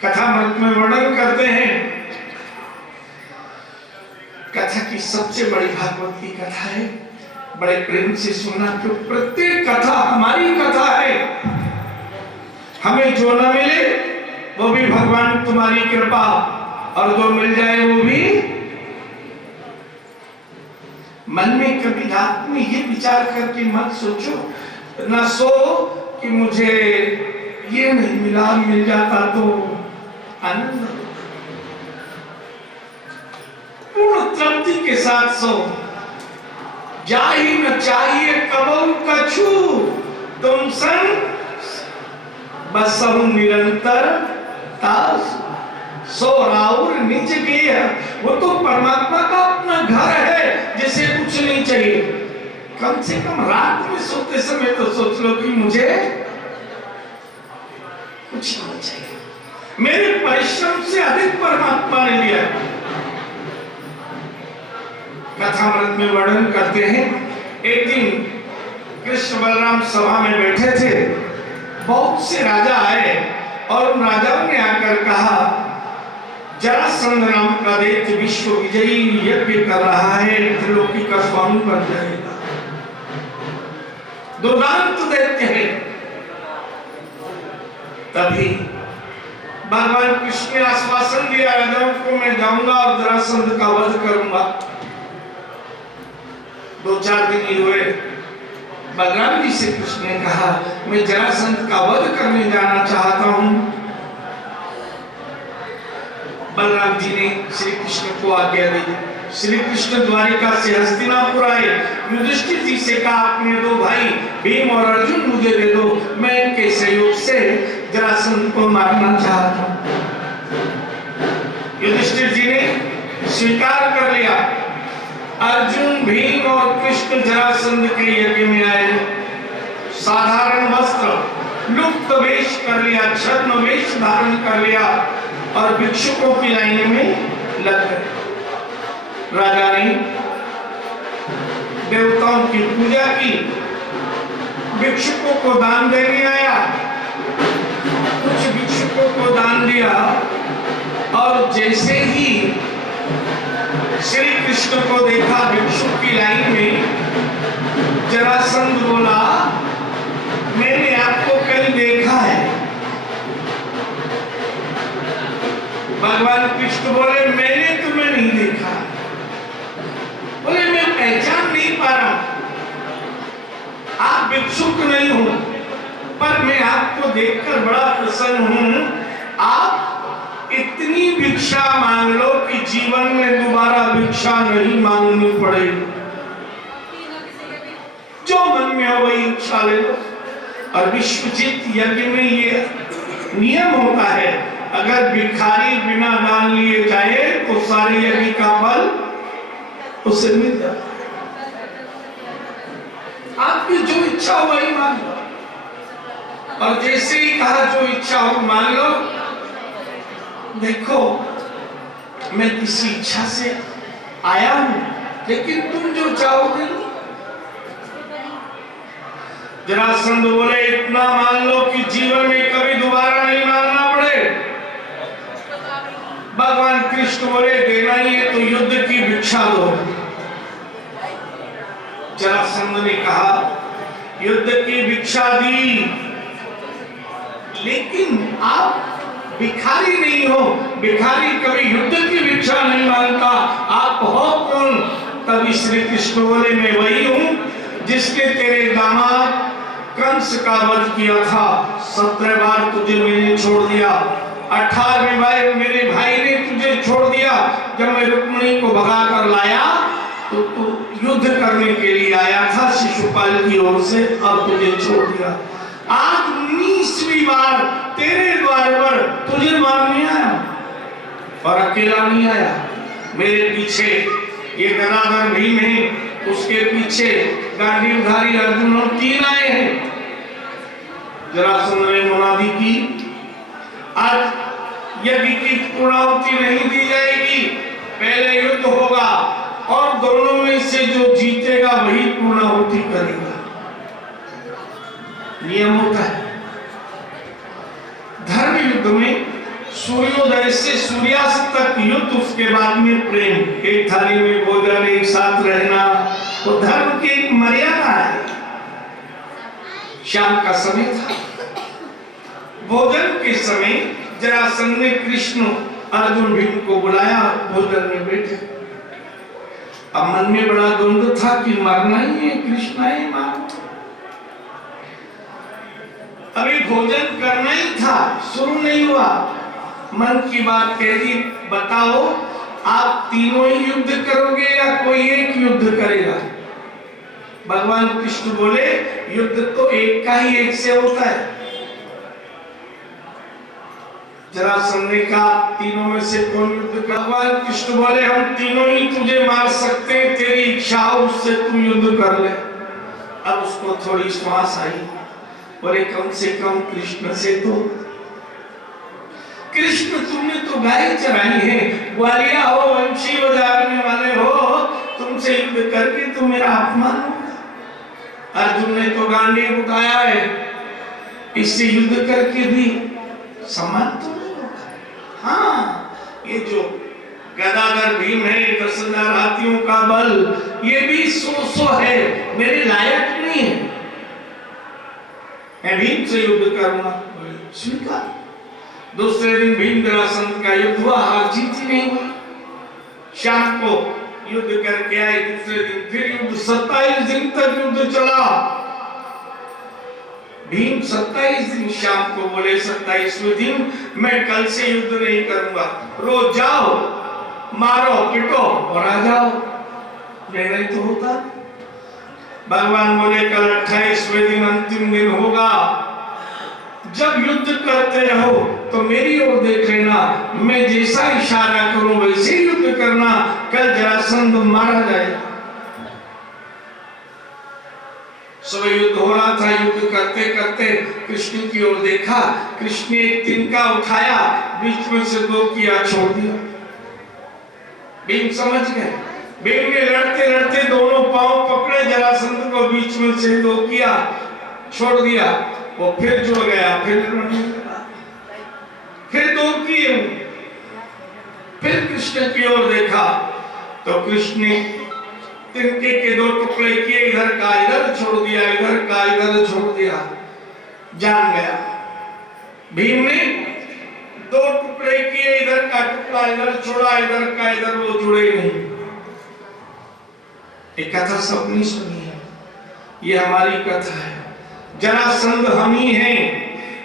कथा मत में वर्णन करते हैं, कथा की सबसे बड़ी भागवत की कथा है, बड़े प्रेम से सुनना, क्यों प्रत्येक कथा हमारी कथा है। हमें जो न मिले वो भी भगवान तुम्हारी कृपा, और जो मिल जाए वो भी। मन में कभी रात में ये विचार करके मत सोचो, ना सो कि मुझे ये नहीं मिला, मिल जाता तो आनंद। पूर्ण तृप्ति के साथ सो, जाहि न चाहिए कबहु कछु, तुम संग बसहु निरंतर तास। सो राउर निज गेय, वो तो परमात्मा का अपना घर है जिसे कुछ नहीं चाहिए। कम से कम रात में सोते समय तो सोच लो कि मुझे कुछ नहीं चाहिए, मेरे परिश्रम से अधिक परमात्मा ने दिया। कथामृत में वर्णन करते हैं, एक दिन कृष्ण बलराम सभा में बैठे थे, बहुत से राजा आए और उन राजाओं ने आकर कहा, जरासंध नाम का दैत्य विश्व विजयी यज्ञ कर रहा है, त्रिलोकी का स्वामी बन जाएगा, दुर्दांत दैत्य है। तभी भगवान कृष्ण ने आश्वासन दिया, राजाओं को मैं जाऊंगा और जरासंध का वध करूंगा। 2-4 दिन ही हुए, बलराम जी से कृष्ण ने कहा, मैं जरासंध का वध करने जाना चाहता हूं। बलराम जी ने श्री कृष्ण को आज्ञा दी। श्री कृष्ण द्वारिका से हस्तिनापुर आए। युधिष्ठिर जी से कहा, अपने 2 भाई भीम और अर्जुन मुझे दे दो, मैं इनके सहयोग से जरासंध को मारना चाहता हूं। युधिष्ठिर जी ने स्वीकार कर लिया। अर्जुन, भीम और कृष्ण जरासंध के यज्ञ में आए। साधारण वस्त्र, लुप्त वेश कर लिया, छद्म वेश धारण कर लिया और भिक्षुकों की लाइन में लग गए। राजा ने देवताओं की पूजा की, भिक्षुकों को दान देने आया, कुछ भिक्षुकों को दान दिया और जैसे ही श्री कृष्ण को देखा भिक्षुक की लाइन में, जरासंध बोला, मैंने आपको कल देखा है। भगवान कृष्ण बोले, मैंने तुम्हें नहीं देखा। बोले, मैं पहचान नहीं पा रहा हूं, आप भिक्षुक नहीं हो, पर मैं आपको देखकर बड़ा प्रसन्न हूं। आप इतनी भिक्षा मांग लो कि जीवन में दोबारा भिक्षा नहीं मांगनी पड़ेगी, जो मन में हो वही इच्छा ले लो। और विश्वजित यज्ञ में ये नियम होता है, अगर भिखारी बिना दान लिए जाए तो सारे यज्ञ का फल उसे मिल जाता है। आपकी जो इच्छा हो वही मांग लो, और जैसे ही कहा जो इच्छा हो मांग लो। देखो, मैं किसी इच्छा से आया हूं, लेकिन तुम जो चाहोगे। जरासंध बोले, इतना मान लो कि जीवन में कभी दोबारा नहीं मांगना पड़े। भगवान कृष्ण बोले, देना ही है तो युद्ध की भिक्षा दो। जरासंध ने कहा, युद्ध की भिक्षा दी, लेकिन आप भिखारी नहीं हो, भिखारी कभी युद्ध की भिक्षा नहीं मांगता, आप हो कौन? तभी श्री कृष्ण बोले, मैं वही हूं जिसने तेरे दामाद कंस का वध किया था। 17 बार तुझे मैंने छोड़ दिया, 18वें बार मेरे भाई ने तुझे छोड़ दिया। जब मैं रुक्मिणी को भगा कर लाया तो तू युद्ध करने के लिए आया था शिशुपाल की ओर से, अब तुझे छोड़ दिया। आज 19वीं बार तेरे द्वार पर तुझे मारने आया, और अकेला नहीं आया, मेरे पीछे ये गदाधर भीम है, उसके पीछे गांडीवधारी अर्जुन और 3 आए हैं। जरासंध ने मुनादी की, आज यज्ञ की पूर्णाहुति नहीं दी जाएगी, पहले युद्ध होगा और दोनों में से जो जीतेगा वही पूर्णाहुति करेगा। नियम होता है धर्म युद्ध में, सूर्योदय से सूर्यास्त तक युद्ध, उसके बाद में प्रेम, एक थाली में भोजन, एक साथ रहना, वो धर्म की एक मर्यादा है। शाम का समय था, भोजन के समय जरासंध ने कृष्ण अर्जुन भीम को बुलाया, भोजन में बैठे। अब मन में बड़ा द्वंद्व था कि मरना ही है, कृष्ण है मां। अभी भोजन करना ही था, शुरू नहीं हुआ, मन की बात कह दी, बताओ आप तीनों ही युद्ध करोगे या कोई एक युद्ध करेगा? भगवान कृष्ण बोले युद्ध तो एक का ही एक से होता है। जरासंध ने कहा तीनों में से कौन युद्ध कर? भगवान कृष्ण बोले हम तीनों ही तुझे मार सकते हैं, तेरी इच्छा हो उससे तू युद्ध कर ले। अब उसको थोड़ी श्वास आई, बोले कम से कम कृष्ण से तो। कृष्ण तुमने तो गाय चराई है, ग्वालिया हो, वंशी बजाने वाले हो, तुमसे युद्ध करके तो मेरा अपमान होगा। अर्जुन ने तो गांडीव उठाया है, इससे युद्ध करके भी सम्मान तो नहीं होगा। हाँ, ये जो गदाधर भीम है, 10,000 हाथियों का बल, ये भी 100 है, मेरे लायक नहीं है, मैं भीम से युद्ध करूंगा। स्वीकार। दूसरे दिन भीम जरासंध का युद्ध हुआ, हार जीत ही नहीं हुई। शाम को युद्ध करके आए, दूसरे दिन फिर युद्ध, 27 दिन तक युद्ध चला। भीम 27 दिन शाम को बोले 27वें दिन मैं कल से युद्ध नहीं करूंगा, रोज जाओ मारो पिटो और आ जाओ, नहीं तो होता। भगवान बोले कल 28वें दिन अंतिम दिन होगा, जब युद्ध करते रहो तो मेरी ओर देख लेना, मैं जैसा इशारा करूं वैसे युद्ध करना, कल जरासंध मारा जाए। सुबह युद्ध हो रहा था, युद्ध करते करते कृष्ण की ओर देखा, कृष्ण ने एक तिनका उठाया, बीच में से 2 किया छोड़ दिया। भीम समझ गए, भीम ने लड़ते लड़ते दोनों पांव पकड़े, जरासंध को बीच में से 2 किया छोड़ दिया, वो फिर जुड़ गया, फिर लड़ने लगा, फिर 2 किए, फिर कृष्ण की ओर देखा तो कृष्ण ने तिनके के 2 टुकड़े किए, इधर का इधर छोड़ दिया, इधर का इधर छोड़ दिया, जान गया। भीम ने 2 टुकड़े किए, इधर का टुकड़ा इधर छोड़ा, इधर का इधर, वो जुड़े नहीं। एक कथा सबने सुनी है, ये हमारी कथा है। जरासंध हम ही हैं,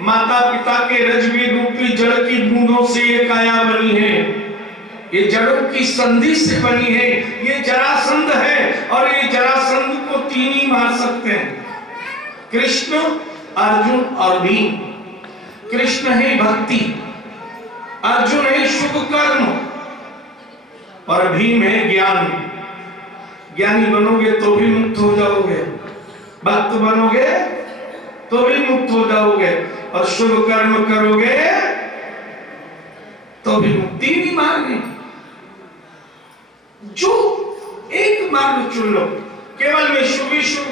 माता पिता के रजबीर रूपी जड़ की बूंदों से ये काया बनी है, ये जड़ों की संधि से बनी है, ये जरासंध है, और ये जरासंध को 3 ही मार सकते हैं, कृष्ण, अर्जुन और भीम। कृष्ण है भक्ति, अर्जुन है शुभ कर्म, और भीम है ज्ञान। ज्ञानी बनोगे तो भी मुक्त हो जाओगे, भक्त बनोगे तो भी मुक्त हो जाओगे, और शुभ कर्म करोगे तो भी मुक्ति नहीं मांगे। जो एक मार्ग चुन लो, केवल मैं शुभ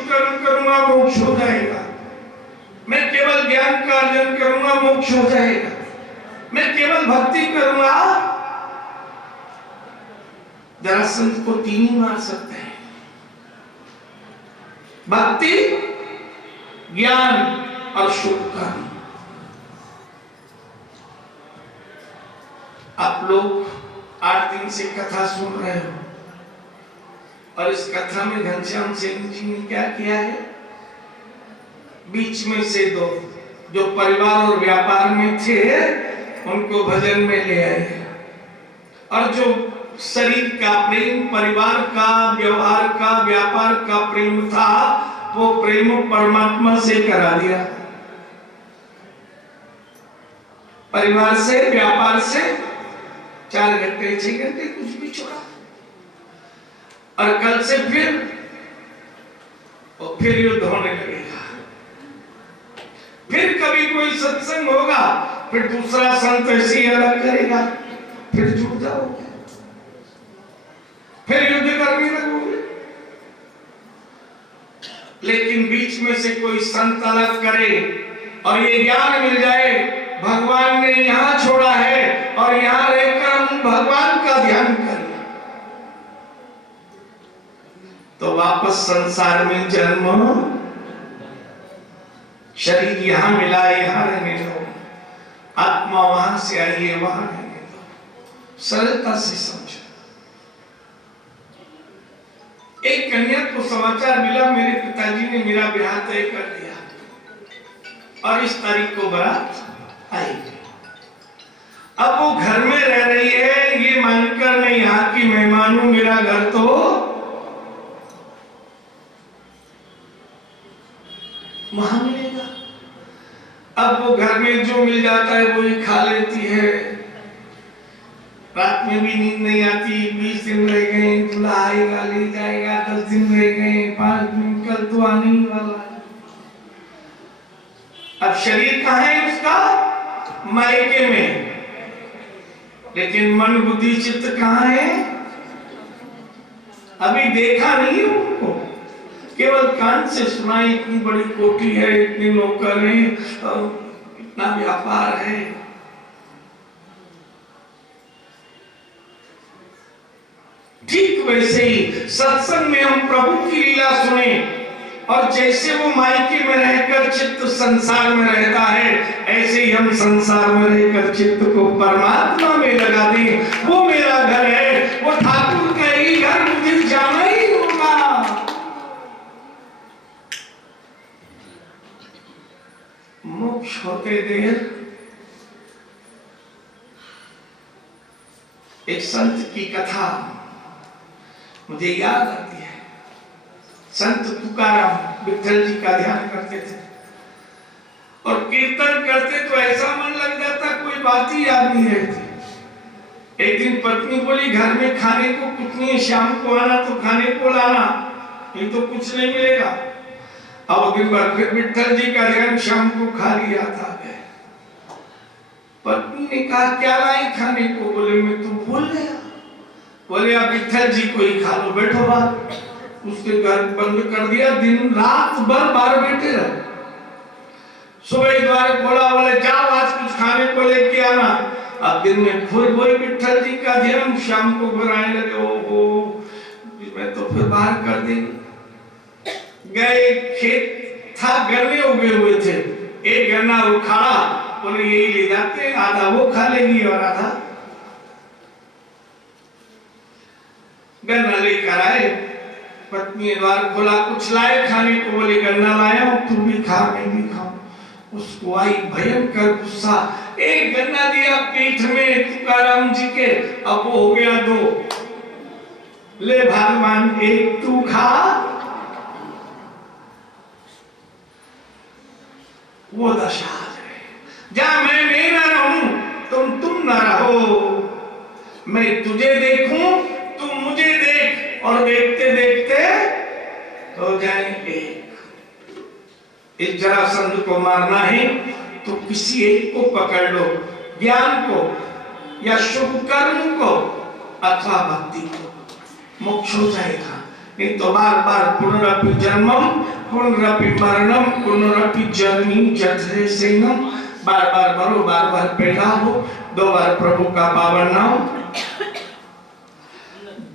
कर्म करूंगा मोक्ष हो जाएगा, मैं केवल ज्ञान का अर्जन करूंगा मोक्ष हो जाएगा, मैं केवल भक्ति करूंगा, जरासंध को 3 ही मार सकते हैं, भक्ति, ज्ञान और शुभ कर्म। आप लोग 8 दिन से कथा सुन रहे हो, और इस कथा में घनश्याम सिंह जी ने क्या किया है, बीच में से 2 जो परिवार और व्यापार में थे उनको भजन में ले आए, और जो शरीर का प्रेम, परिवार का, व्यवहार का, व्यापार का प्रेम था, वो प्रेम परमात्मा से करा दिया। परिवार से, व्यापार से 4 घंटे 6 घंटे कुछ भी छोड़ा, और कल से फिर युद्ध होने लगेगा। फिर कभी कोई सत्संग होगा, फिर दूसरा संत ऐसी अलग करेगा, फिर जुट जाओगे, फिर युद्ध करने लगोगे। लेकिन बीच में से कोई संत अलग करे और ये ज्ञान मिल जाए, भगवान ने यहां छोड़ा है और यहां रहकर हम भगवान का ध्यान करें, तो वापस संसार में जन्म, शरीर यहां मिला है, यहां रहने दो, आत्मा वहां से आई है, वहां रहने दो। सरलता से समझो। एक कन्या को समाचार मिला, मेरे पिताजी ने मेरा ब्याह तय कर दिया और इस तारीख को बारात आई। अब वो घर में रह रही है, ये मानकर मैं यहाँ की मेहमान हूं, मेरा घर तो वहां मिलेगा। अब वो घर में जो मिल जाता है वही खा लेती है, रात में भी नींद नहीं आती। 20 दिन रह गए, दूल्हा आएगा ले जाएगा, 10 दिन रह गए, 5 दिन, कल तो आने ही वाला है। अब शरीर कहाँ है उसका? मायके में, लेकिन मन बुद्धि चित्त कहाँ है? अभी देखा नहीं उनको, केवल कान से सुना इतनी बड़ी कोठी है, इतने नौकर हैं, इतना व्यापार है। ठीक वैसे ही सत्संग में हम प्रभु की लीला सुने, और जैसे वो मायके में रहकर चित्त संसार में रहता है, ऐसे ही हम संसार में रहकर चित्त को परमात्मा में लगा दें। वो मेरा घर है, वो ठाकुर का ही घर, मुझे जाना ही होगा। मोक्ष होते देर एक संत की कथा मुझे याद आती है। संत तुकाराम विठल जी का ध्यान करते थे और कीर्तन करते तो ऐसा मन लग जाता कोई बात ही याद नहीं रहती। एक दिन पत्नी बोली घर में खाने को कुछ नहीं, शाम को आना तो खाने को लाना, ये तो कुछ नहीं मिलेगा। अब दिन भर फिर विठल जी का ध्यान, शाम को खा लिया था। पत्नी ने कहा क्या लाई खाने को? बोले मैं तो भूल गया। बोले आप विठल जी को ही खा लो, बैठो बात। उसके घर बंद कर दिया, दिन रात भर बाहर बैठे रहे। सुबह द्वार खोला, बोले जाओ आज कुछ खाने को लेके आना। अब दिन में फिर वही विठल जी का ध्यान, शाम को घर आने लगे। ओहो मैं तो फिर बाहर कर देंगे। गए, खेत था, गन्ने उगे हुए थे, एक गन्ना उखाड़ा, बोले यही ले जाते, आधा वो खा लेगी और आधा। गन्ना लेकर आए, पत्नी ने द्वार खोला, कुछ लाए खाने को? बोले गन्ना लाया हूं, तू भी खा मैं भी खाऊं। उसको आई भयंकर गुस्सा, एक गन्ना दिया पीठ में तुकाराम जी के, अब वो हो गया 2। ले भगवान एक तू खा। वो दशा आ जाए, जा मैं ना रहूं, तुम ना रहो, मैं तुझे देखूं, तुम मुझे देख, और देखते देखते हो जाएंगे। इस जरासंध को मारना है तो किसी एक को पकड़ लो, ज्ञान को या शुभ कर्म को अथवा भक्ति को, मोक्ष हो जाएगा। नहीं तो बार बार पुनरपि जन्मम पुनरपि मरणम पुनरपि जननी जठरे सिंहम, बार बार मरो, बार बार पैदा हो, 2 बार प्रभु का पावन नाम।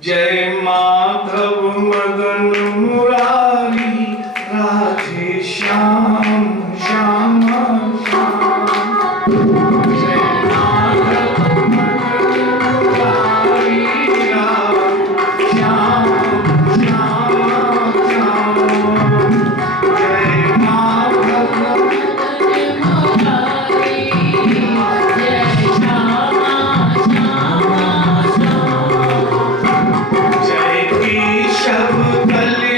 जय माधव मदन मुरारी राधे श्याम श्याम श्याम। जय माधव मदन मुरारी राधे श्याम श्याम श्याम। जय माधव मदन मुरारी जय श्याम श्याम श्याम। जय केशव कल्याण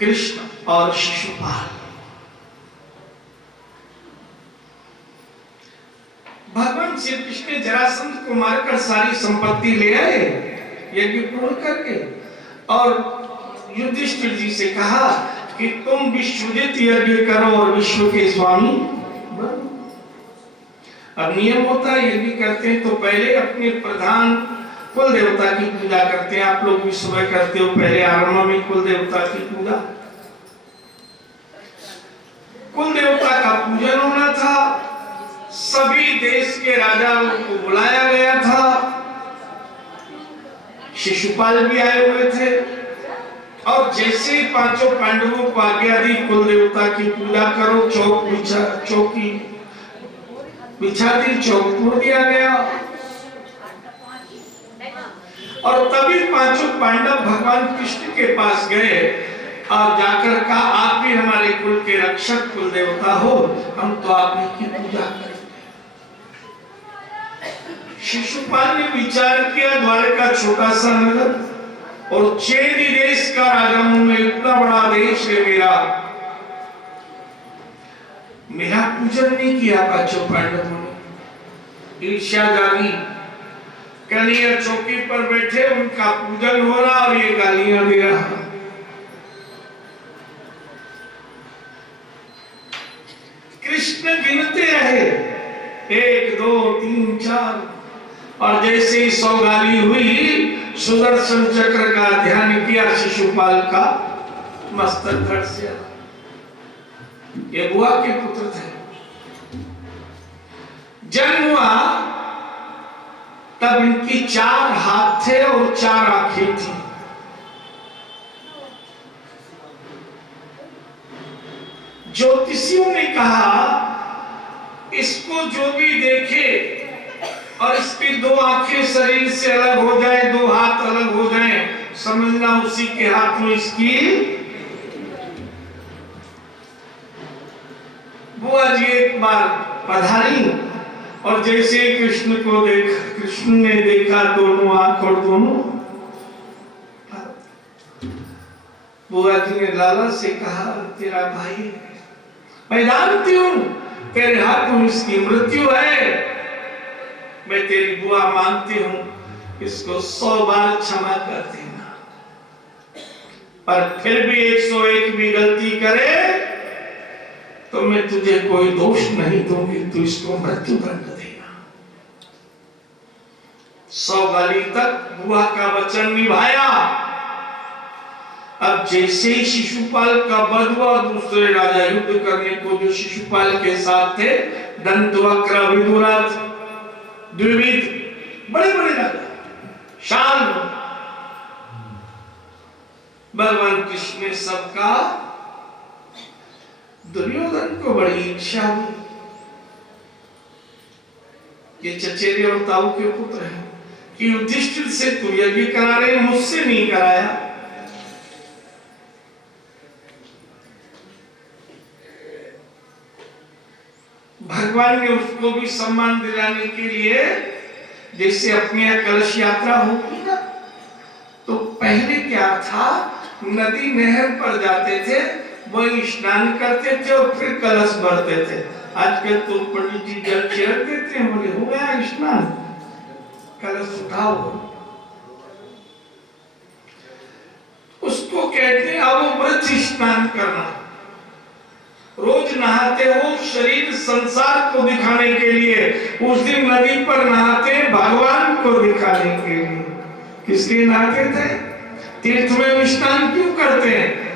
कृष्ण और शिशुपाल। भगवान श्री कृष्ण ने जरासंध को मारकर सारी संपत्ति ले आए यज्ञ पूर्ण करके, और युधिष्ठिर जी से कहा कि तुम विश्वजित यज्ञ करो और विश्व के स्वामी बनो। अब नियम होता है, यज्ञ करते हैं तो पहले अपने प्रधान कुल देवता की पूजा करते हैं। आप लोग भी सुबह करते हो, पहले आरंभ में कुल देवता की पूजा। कुल देवता का पूजन होना था, सभी देश के राजाओं को बुलाया गया था, शिशुपाल भी आए हुए थे। और जैसे ही पांचों पांडवों को आज्ञा दी कुल देवता की पूजा करो, चौकी बिछा दी, चौक तोड़ दिया गया। और तभी पांचों पांडव भगवान कृष्ण के पास गए और जाकर कहा, आप भी हमारे कुल के रक्षक कुल देवता हो, हम तो आप ही की पूजा करेंगे। शिशुपाल ने विचार किया, द्वारका छोटा सा नगर और चेदी देश का राजा हूं मैं, इतना बड़ा देश है मेरा पूजन नहीं किया पांचों पांडवों ने। ईर्ष्या जागी, कन्हैया चौकी पर बैठे, उनका पूजन हो रहा और ये गालियां दे रहा। कृष्ण गिनते रहे 1 2 3 4, और जैसे ही 100 गाली हुई, सुदर्शन चक्र का ध्यान किया, शिशुपाल का मस्तक धड़ से आया। ये बुआ के पुत्र थे। जन्म हुआ तब इनकी 4 हाथ थे और 4 आंखें थी। ज्योतिषियों ने कहा इसको जो भी देखे और इसकी 2 आंखें शरीर से अलग हो जाए, 2 हाथ अलग हो जाए, समझना उसी के हाथ में इसकी। बुआ जी एक बार पधारी और जैसे कृष्ण ने देखा दोनों आंख और दोनों, बुआ जी ने लाला से कहा, तेरा भाई मैं जानती हूं तेरे हाथों इसकी मृत्यु है, मैं तेरी बुआ मानती हूं, इसको 100 बार क्षमा कर देना, पर फिर भी 101 भी गलती करे तो मैं तुझे कोई दोष नहीं दूंगी, तू इसको मृत्यु दंड देना। 100 गाली तक बुआ का वचन निभाया। अब जैसे ही शिशुपाल का वध हुआ, दूसरे राजा युद्ध करने को जो शिशुपाल के साथ थे, दंतवक्र, विदुराज, द्विविद, बड़े बड़े राजा, शान, भगवान कृष्ण ने सबका, दुर्योधन को बड़ी इच्छा हुई, ये चचेरे और ताऊ के पुत्र हैं, कि युधिष्ठिर से तू यज्ञ करा रहे, मुझसे नहीं कराया। भगवान ने उसको भी सम्मान दिलाने के लिए, जैसे अपनी कलश यात्रा होगी ना, तो पहले क्या था, नदी नहर पर जाते थे, वही स्नान करते थे और फिर कलश भरते थे। आजकल तो पंडित जी जल छिड़क देते हैं, बोले हो गया स्नान, कलश उठाओ। उसको कहते हैं अवव्रत स्नान करना। रोज नहाते हो शरीर संसार को दिखाने के लिए, उस दिन नदी पर नहाते भगवान को दिखाने के लिए। किस लिए नहाते थे? तीर्थ में स्नान क्यों करते हैं?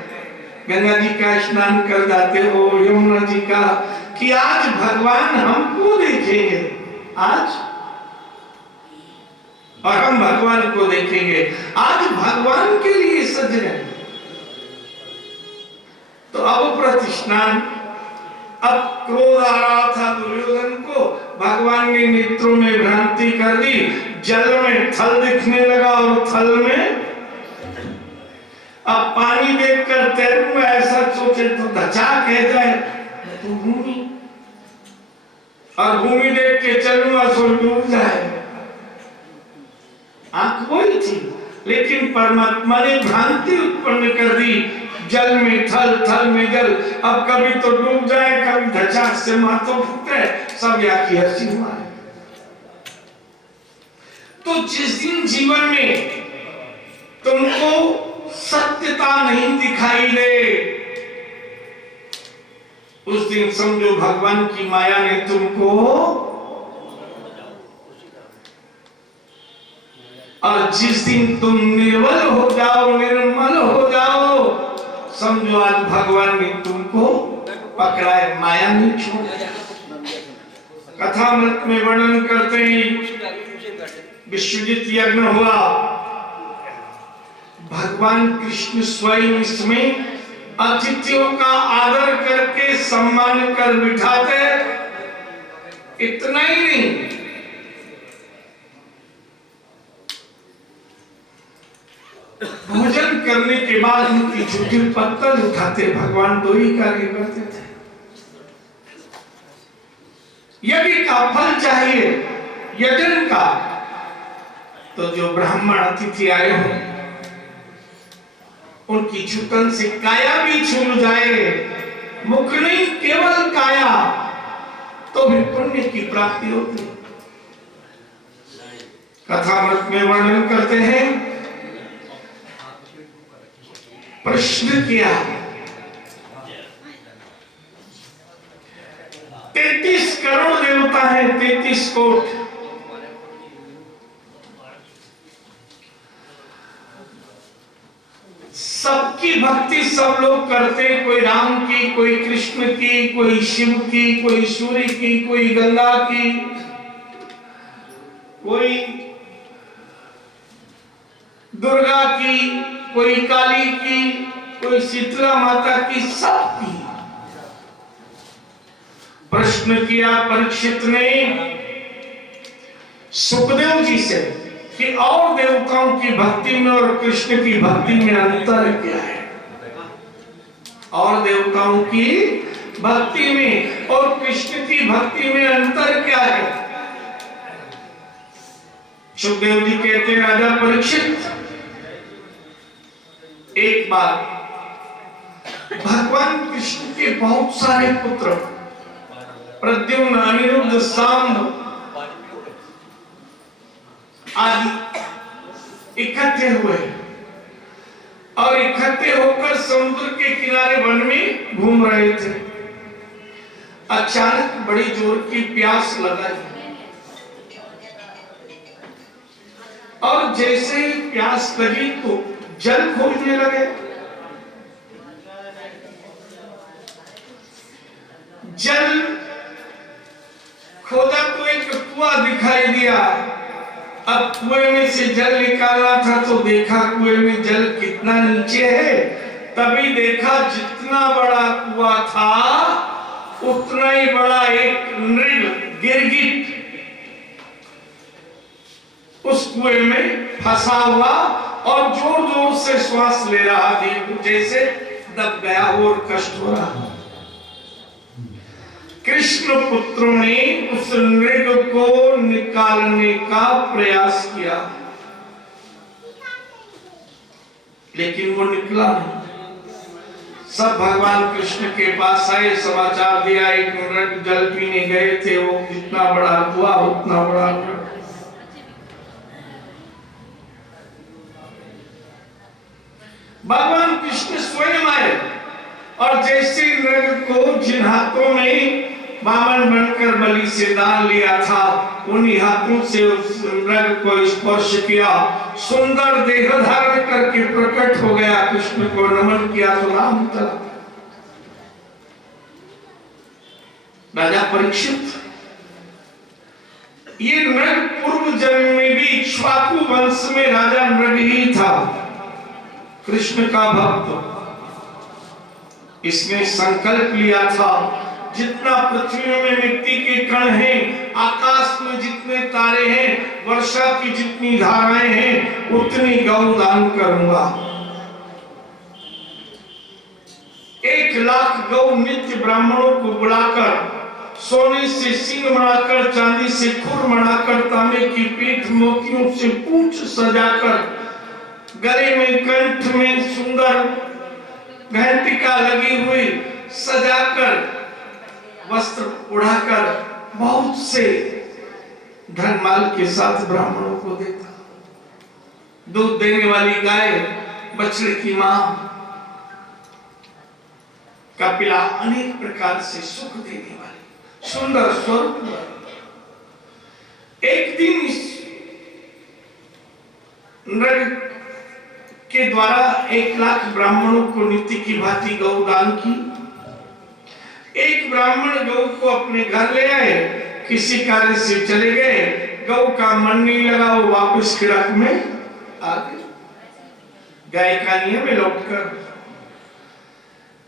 गंगा जी का स्नान कर जाते हो, यमुना जी का, कि आज भगवान हमको देखेंगे, आज और हम भगवान को देखेंगे, आज भगवान के लिए सज रहे। तो अवव्रत स्नान। अब क्रोध आ रहा था दुर्योधन को, भगवान ने नेत्रों में भ्रांति कर दी, जल में थल दिखने लगा और थल में, अब पानी देखकर तैरूं, ऐसा सोचे तो धचा कह जाए तो भूमि, और भूमि देख के चलूंगा तो डूब जाए। आंख वही थी, लेकिन परमात्मा ने भ्रांति उत्पन्न कर दी, जल में थल, थल में जल, अब कभी तो डूब जाए, कभी धचाक से माथों फूटे, सब या की हंसी हुआ है। तो जिस दिन जीवन में तुमको सत्यता नहीं दिखाई दे, उस दिन समझो भगवान की माया ने तुमको, और जिस दिन तुम निर्बल हो जाओ, निर्मल हो जाओ, समझो आज भगवान ने तुमको पकड़ा है, माया नहीं छोड़ा। कथामृत में वर्णन करते हैं, विश्वजित यज्ञ हुआ, भगवान कृष्ण स्वयं इसमें अतिथियों का आदर करके सम्मान कर बिठाते। इतना ही नहीं, भोजन करने के बाद उनकी झूठी पत्तल उठाते। भगवान दो ही कार्य करते थे। यज्ञ का फल चाहिए, यजन का, तो जो ब्राह्मण अतिथि आए हो उनकी छुटन से काया भी छूट जाए, मुख नहीं केवल काया, तो भी पुण्य की प्राप्ति होती। कथामृत में वर्णन करते हैं, प्रश्न किया 33 करोड़ देवता है, 33 कोट, सबकी भक्ति सब लोग करते, कोई राम की, कोई कृष्ण की, कोई शिव की, कोई सूर्य की, कोई गंगा की, कोई दुर्गा की, कोई काली की, कोई शीतला माता की, सबकी। प्रश्न किया परीक्षित ने सुखदेव जी से कि और देवताओं की भक्ति में और कृष्ण की भक्ति में अंतर क्या है? और देवताओं की भक्ति में और कृष्ण की भक्ति में अंतर क्या है? सुखदेव जी कहते हैं, राजा परीक्षित, एक बार भगवान कृष्ण के बहुत सारे पुत्र प्रद्युम्न, अनिरुद्ध, सांब आदि इकट्ठे हुए और इकट्ठे होकर समुद्र के किनारे वन में घूम रहे थे। अचानक बड़ी जोर की प्यास लगाई और जैसे ही प्यास लगी तो जल खोजने लगे। जल खोदा तो एक कुआं दिखाई दिया। अब कुएं में से जल निकालना था तो देखा कुएं में जल कितना नीचे है। तभी देखा जितना बड़ा कुआं था उतना ही बड़ा एक नृग, गिरगिट उस कुएं में फंसा हुआ और जोर जोर से श्वास ले रहा था, जैसे दब गया हो और कष्ट हो रहा। कृष्ण पुत्रों ने उस नृग को निकालने का प्रयास किया, लेकिन वो निकला नहीं। सब भगवान कृष्ण के पास आए, समाचार दिया, एक नृग जल पीने गए थे, वो जितना बड़ा हुआ उतना बड़ा नृग। भगवान कृष्ण स्वयं आए और जैसे नृग को जिन हाथों में वामन बनकर बलि से दान लिया था, उन्हीं हाथों से उस नृग को स्पर्श किया, सुंदर देह धारण करके प्रकट हो गया। कृष्ण को नमन किया तो राम था। राजा परीक्षित, ये नृग पूर्व जन्म में भी इक्ष्वाकु वंश में राजा नृग ही था, कृष्ण का भक्त। इसने संकल्प लिया था, जितना पृथ्वी में मिट्टी के कण हैं, आकाश में जितने तारे हैं, वर्षा की जितनी धाराएं हैं, उतनी गौ दान करूंगा। 1 लाख गौ नित्य ब्राह्मणों को बुलाकर, सोने से सींग बनाकर, चांदी से खुर बनाकर, तांबे की पीठ, मोतियों से पूंछ सजाकर, गले में, कंठ में सुंदर घंटिका लगी हुई सजाकर वस्त्र उड़ाकर बहुत से धनमाल के साथ ब्राह्मणों को देता। दूध देने वाली गाय, बछड़े की मां, कपिला अनेक प्रकार से सुख देने वाली सुंदर स्वरूप। एक दिन इस नर के द्वारा 1,00,000 ब्राह्मणों को नित्य की भांति गौ दान की। एक ब्राह्मण गौ को अपने घर ले आए, किसी कार्य से चले गए, गौ का मन नहीं लगा, वो वापस खिड़क में आ गए। गाय का नियम है लौटकर।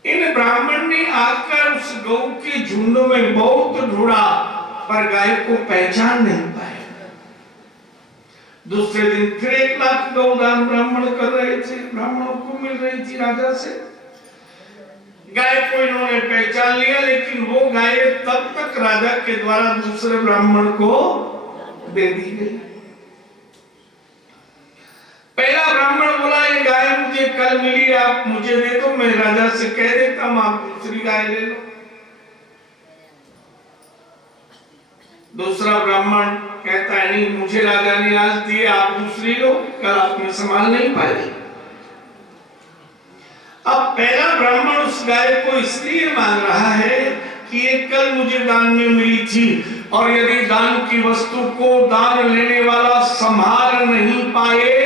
इन ब्राह्मण ने आकर उस गौ के झुंड में बहुत ढूंढा, पर गाय को पहचान नहीं पाए। दूसरे दिन फिर 1,00,000 गौदान ब्राह्मण कर रहे थे, ब्राह्मणों को मिल रही थी राजा से। गाय को इन्होंने पहचान लिया, लेकिन वो गाय तब तक राजा के द्वारा दूसरे ब्राह्मण को दे दी गई। पहला ब्राह्मण बोला, ये गाय मुझे कल मिली, आप मुझे दे दो, मैं राजा से कह देता हूं आप दूसरी गाय ले लो। दूसरा ब्राह्मण कहता है, नहीं, मुझे राजा ने आज दिए, आप दूसरी लो, कल आप में संभाल नहीं पाएगी। अब पहला ब्राह्मण उस गाय को इसलिए मांग रहा है कि ये कल मुझे दान में मिली थी, और यदि दान की वस्तु को दान लेने वाला संभाल नहीं पाए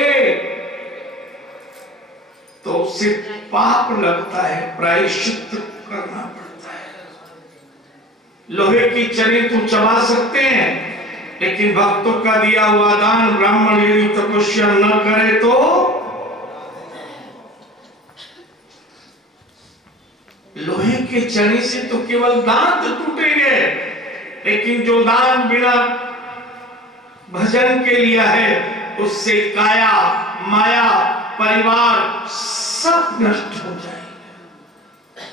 तो उसे पाप लगता है, प्रायश्चित करना पड़ता है। लोहे की चने तो चबा सकते हैं, लेकिन भक्तों का दिया हुआ दान ब्राह्मण यदि तपस्या न करे तो लोहे के चने से तो केवल दांत टूटेंगे, लेकिन जो दान बिना भजन के लिया है उससे काया, माया, परिवार सब नष्ट हो जाएगा।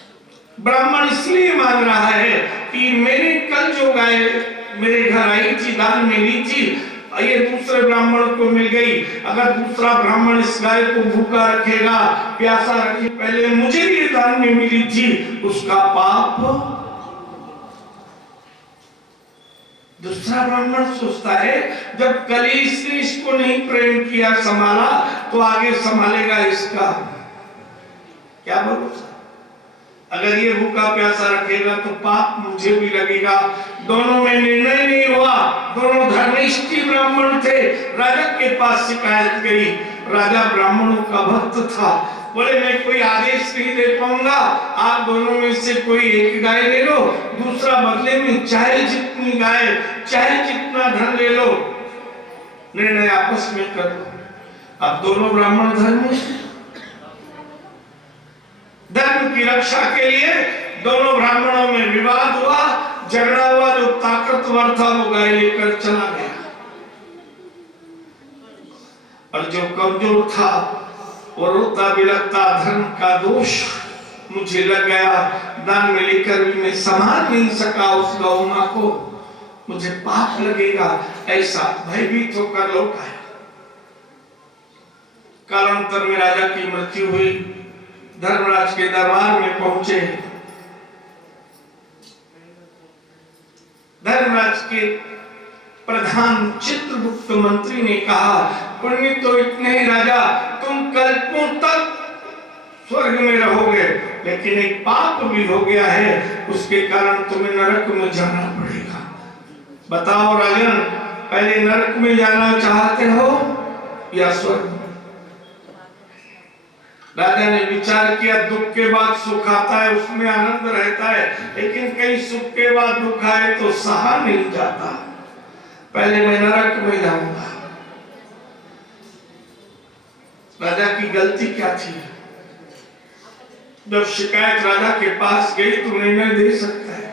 ब्राह्मण इसलिए मांग रहा है कि मैंने कल जो गाय मेरे घर आई थी, दान में ली थी, ये दूसरे ब्राह्मण को मिल गई। अगर दूसरा ब्राह्मण इस गाय को भूखा रखेगा, प्यासा रखे, पहले मुझे ये दान में मिली थी, उसका पाप। दूसरा ब्राह्मण सोचता है, जब कल इसने इसको नहीं प्रेम किया, संभाला, तो आगे संभालेगा इसका क्या भरोसा। अगर ये भूखा प्यासा रखेगा तो पाप मुझे भी लगेगा। दोनों में निर्णय नहीं हुआ। दोनों धर्मिष्ठी ब्राह्मण थे। राजा के पास शिकायत गई। राजा ब्राह्मणों का भक्त था, बोले मैं कोई आदेश नहीं दे पाऊंगा, आप दोनों में से कोई एक गाय ले लो, दूसरा बदले में चाहे जितनी गाय, चाहे जितना धन ले लो, निर्णय आपस में कर लो। अब दोनों ब्राह्मण धर्म की रक्षा के लिए दोनों ब्राह्मणों में विवाद हुआ, झगड़ा हुआ। जो ताकतवर था वो गाय लेकर चला गया, और जो कमजोर था वो रोता बिलखता, धर्म का दोष मुझे लग गया, दान में लेकर भी मैं संभाल नहीं सका उस गौ मां को, मुझे पाप लगेगा, ऐसा भयभीत होकर लौट आया। कालांतर में राजा की मृत्यु हुई। धर्मराज के दरबार में पहुंचे। धर्मराज के प्रधान चित्रगुप्त मंत्री ने कहा, पुण्य तो इतने ही राजा, तुम कल्पों तक स्वर्ग में रहोगे, लेकिन एक पाप भी हो गया है, उसके कारण तुम्हें नरक में जाना पड़ेगा। बताओ राजन, पहले नरक में जाना चाहते हो या स्वर्ग? राजा ने विचार किया, दुख के बाद सुख आता है, उसमें आनंद रहता है, लेकिन कहीं सुख के बाद दुख आए तो सहा नहीं जाता। पहले मैं नरक में जाऊंगा। राजा की गलती क्या थी? जब शिकायत राजा के पास गई तो निर्णय दे सकता है।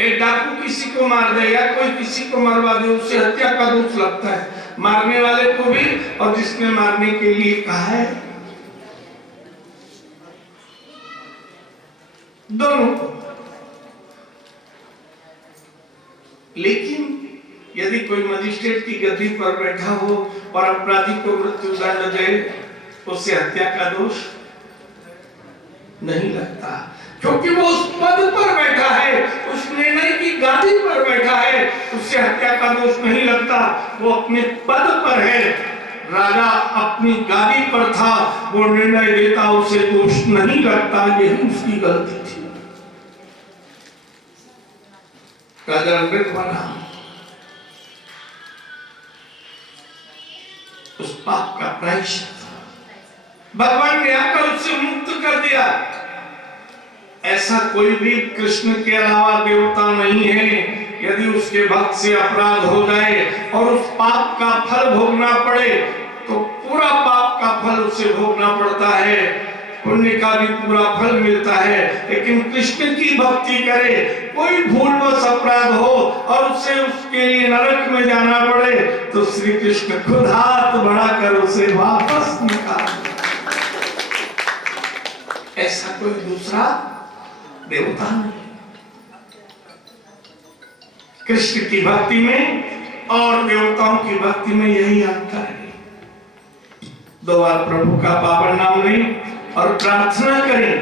एक डाकू किसी को मार दे या कोई किसी को मरवा दे, उसे हत्या का दोष लगता है, मारने वाले को भी और जिसने मारने के लिए कहा है, दोनों को। लेकिन यदि कोई मजिस्ट्रेट की गद्दी पर बैठा हो और अपराधी को मृत्यु दंड दे, उससे हत्या का दोष नहीं लगता, क्योंकि वो उस पद पर बैठा है, उस निर्णय की गादी पर बैठा है, उससे हत्या का दोष नहीं लगता। वो अपने पद पर है, राजा अपनी गादी पर था, वो निर्णय देता, उसे दोष नहीं लगता। यही उसकी गलती थी। राजा मृत बना, उस पाप का प्रायश्चित भगवान ने आकर उससे मुक्त कर दिया। ऐसा कोई भी कृष्ण के अलावा देवता नहीं है। यदि उसके भक्त से अपराध हो जाए और उस पाप का फल भोगना पड़े तो पूरा पाप का फल उसे भोगना पड़ता है, पुण्य का भी पूरा फल मिलता है। लेकिन कृष्ण की भक्ति करे, कोई भूलवश अपराध हो और उसे उसके लिए नरक में जाना पड़े तो श्री कृष्ण खुद हाथ बढ़ाकर उसे वापस निकाल। ऐसा कोई दूसरा देवता नहीं। कृष्ण की भक्ति में और देवताओं की भक्ति में यही अंतर है। दो बार प्रभु का पावन नाम लें और प्रार्थना करें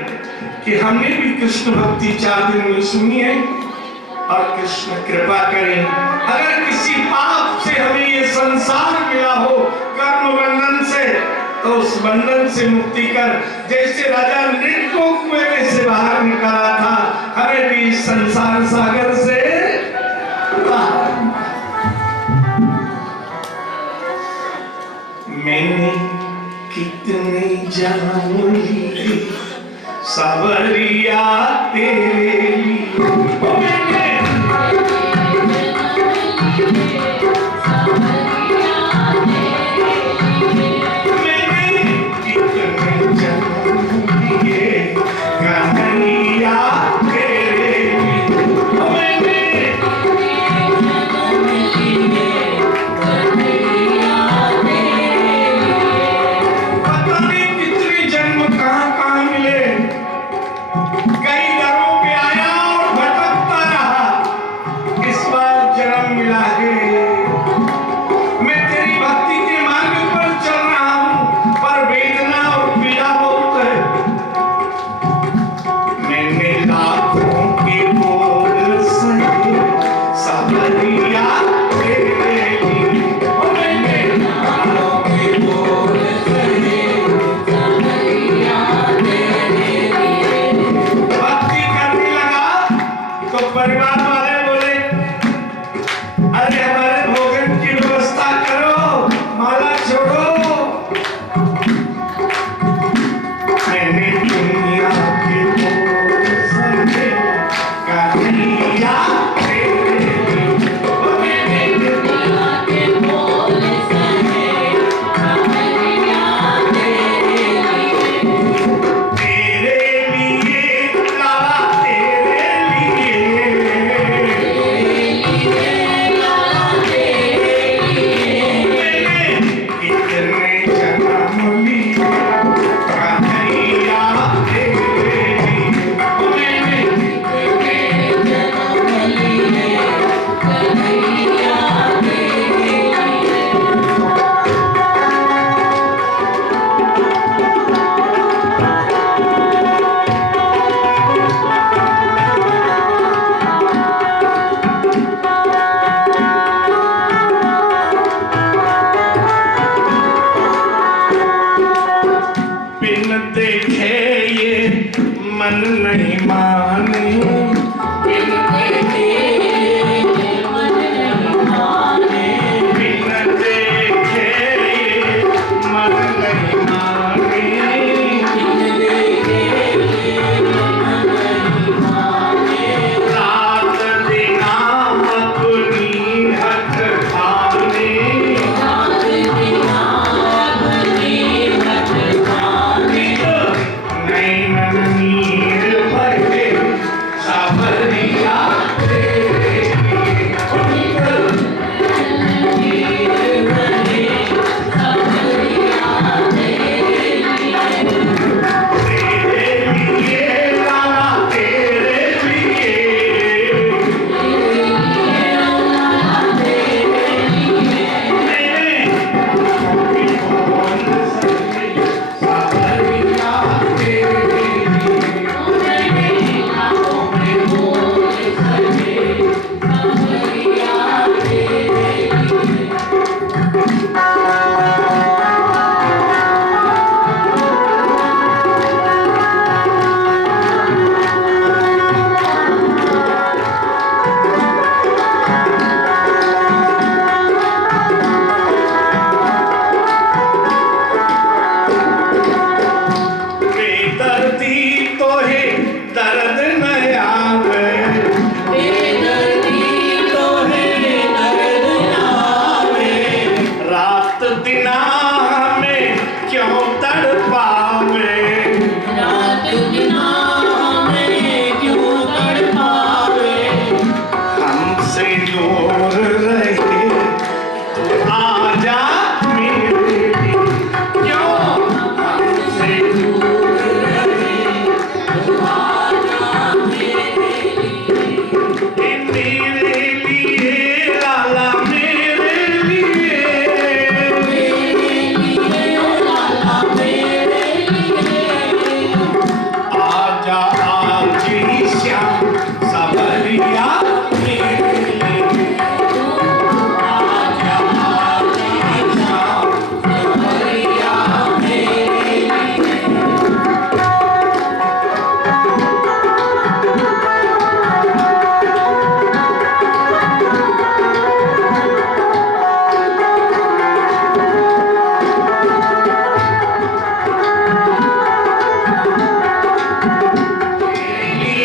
कि हमने भी कृष्ण भक्ति 4 दिन में सुनी है और कृष्ण कृपा करें। अगर किसी पाप से हमें ये संसार मिला हो, कर्म बंधन से, तो उस बंधन से मुक्ति कर, जैसे राजा नृत्यों कुएं से बाहर निकाला था, हमें भी इस संसार सागर से बाहर। मैंने कितने जन्म लिए सावरिया तेरे लिए, सावरिया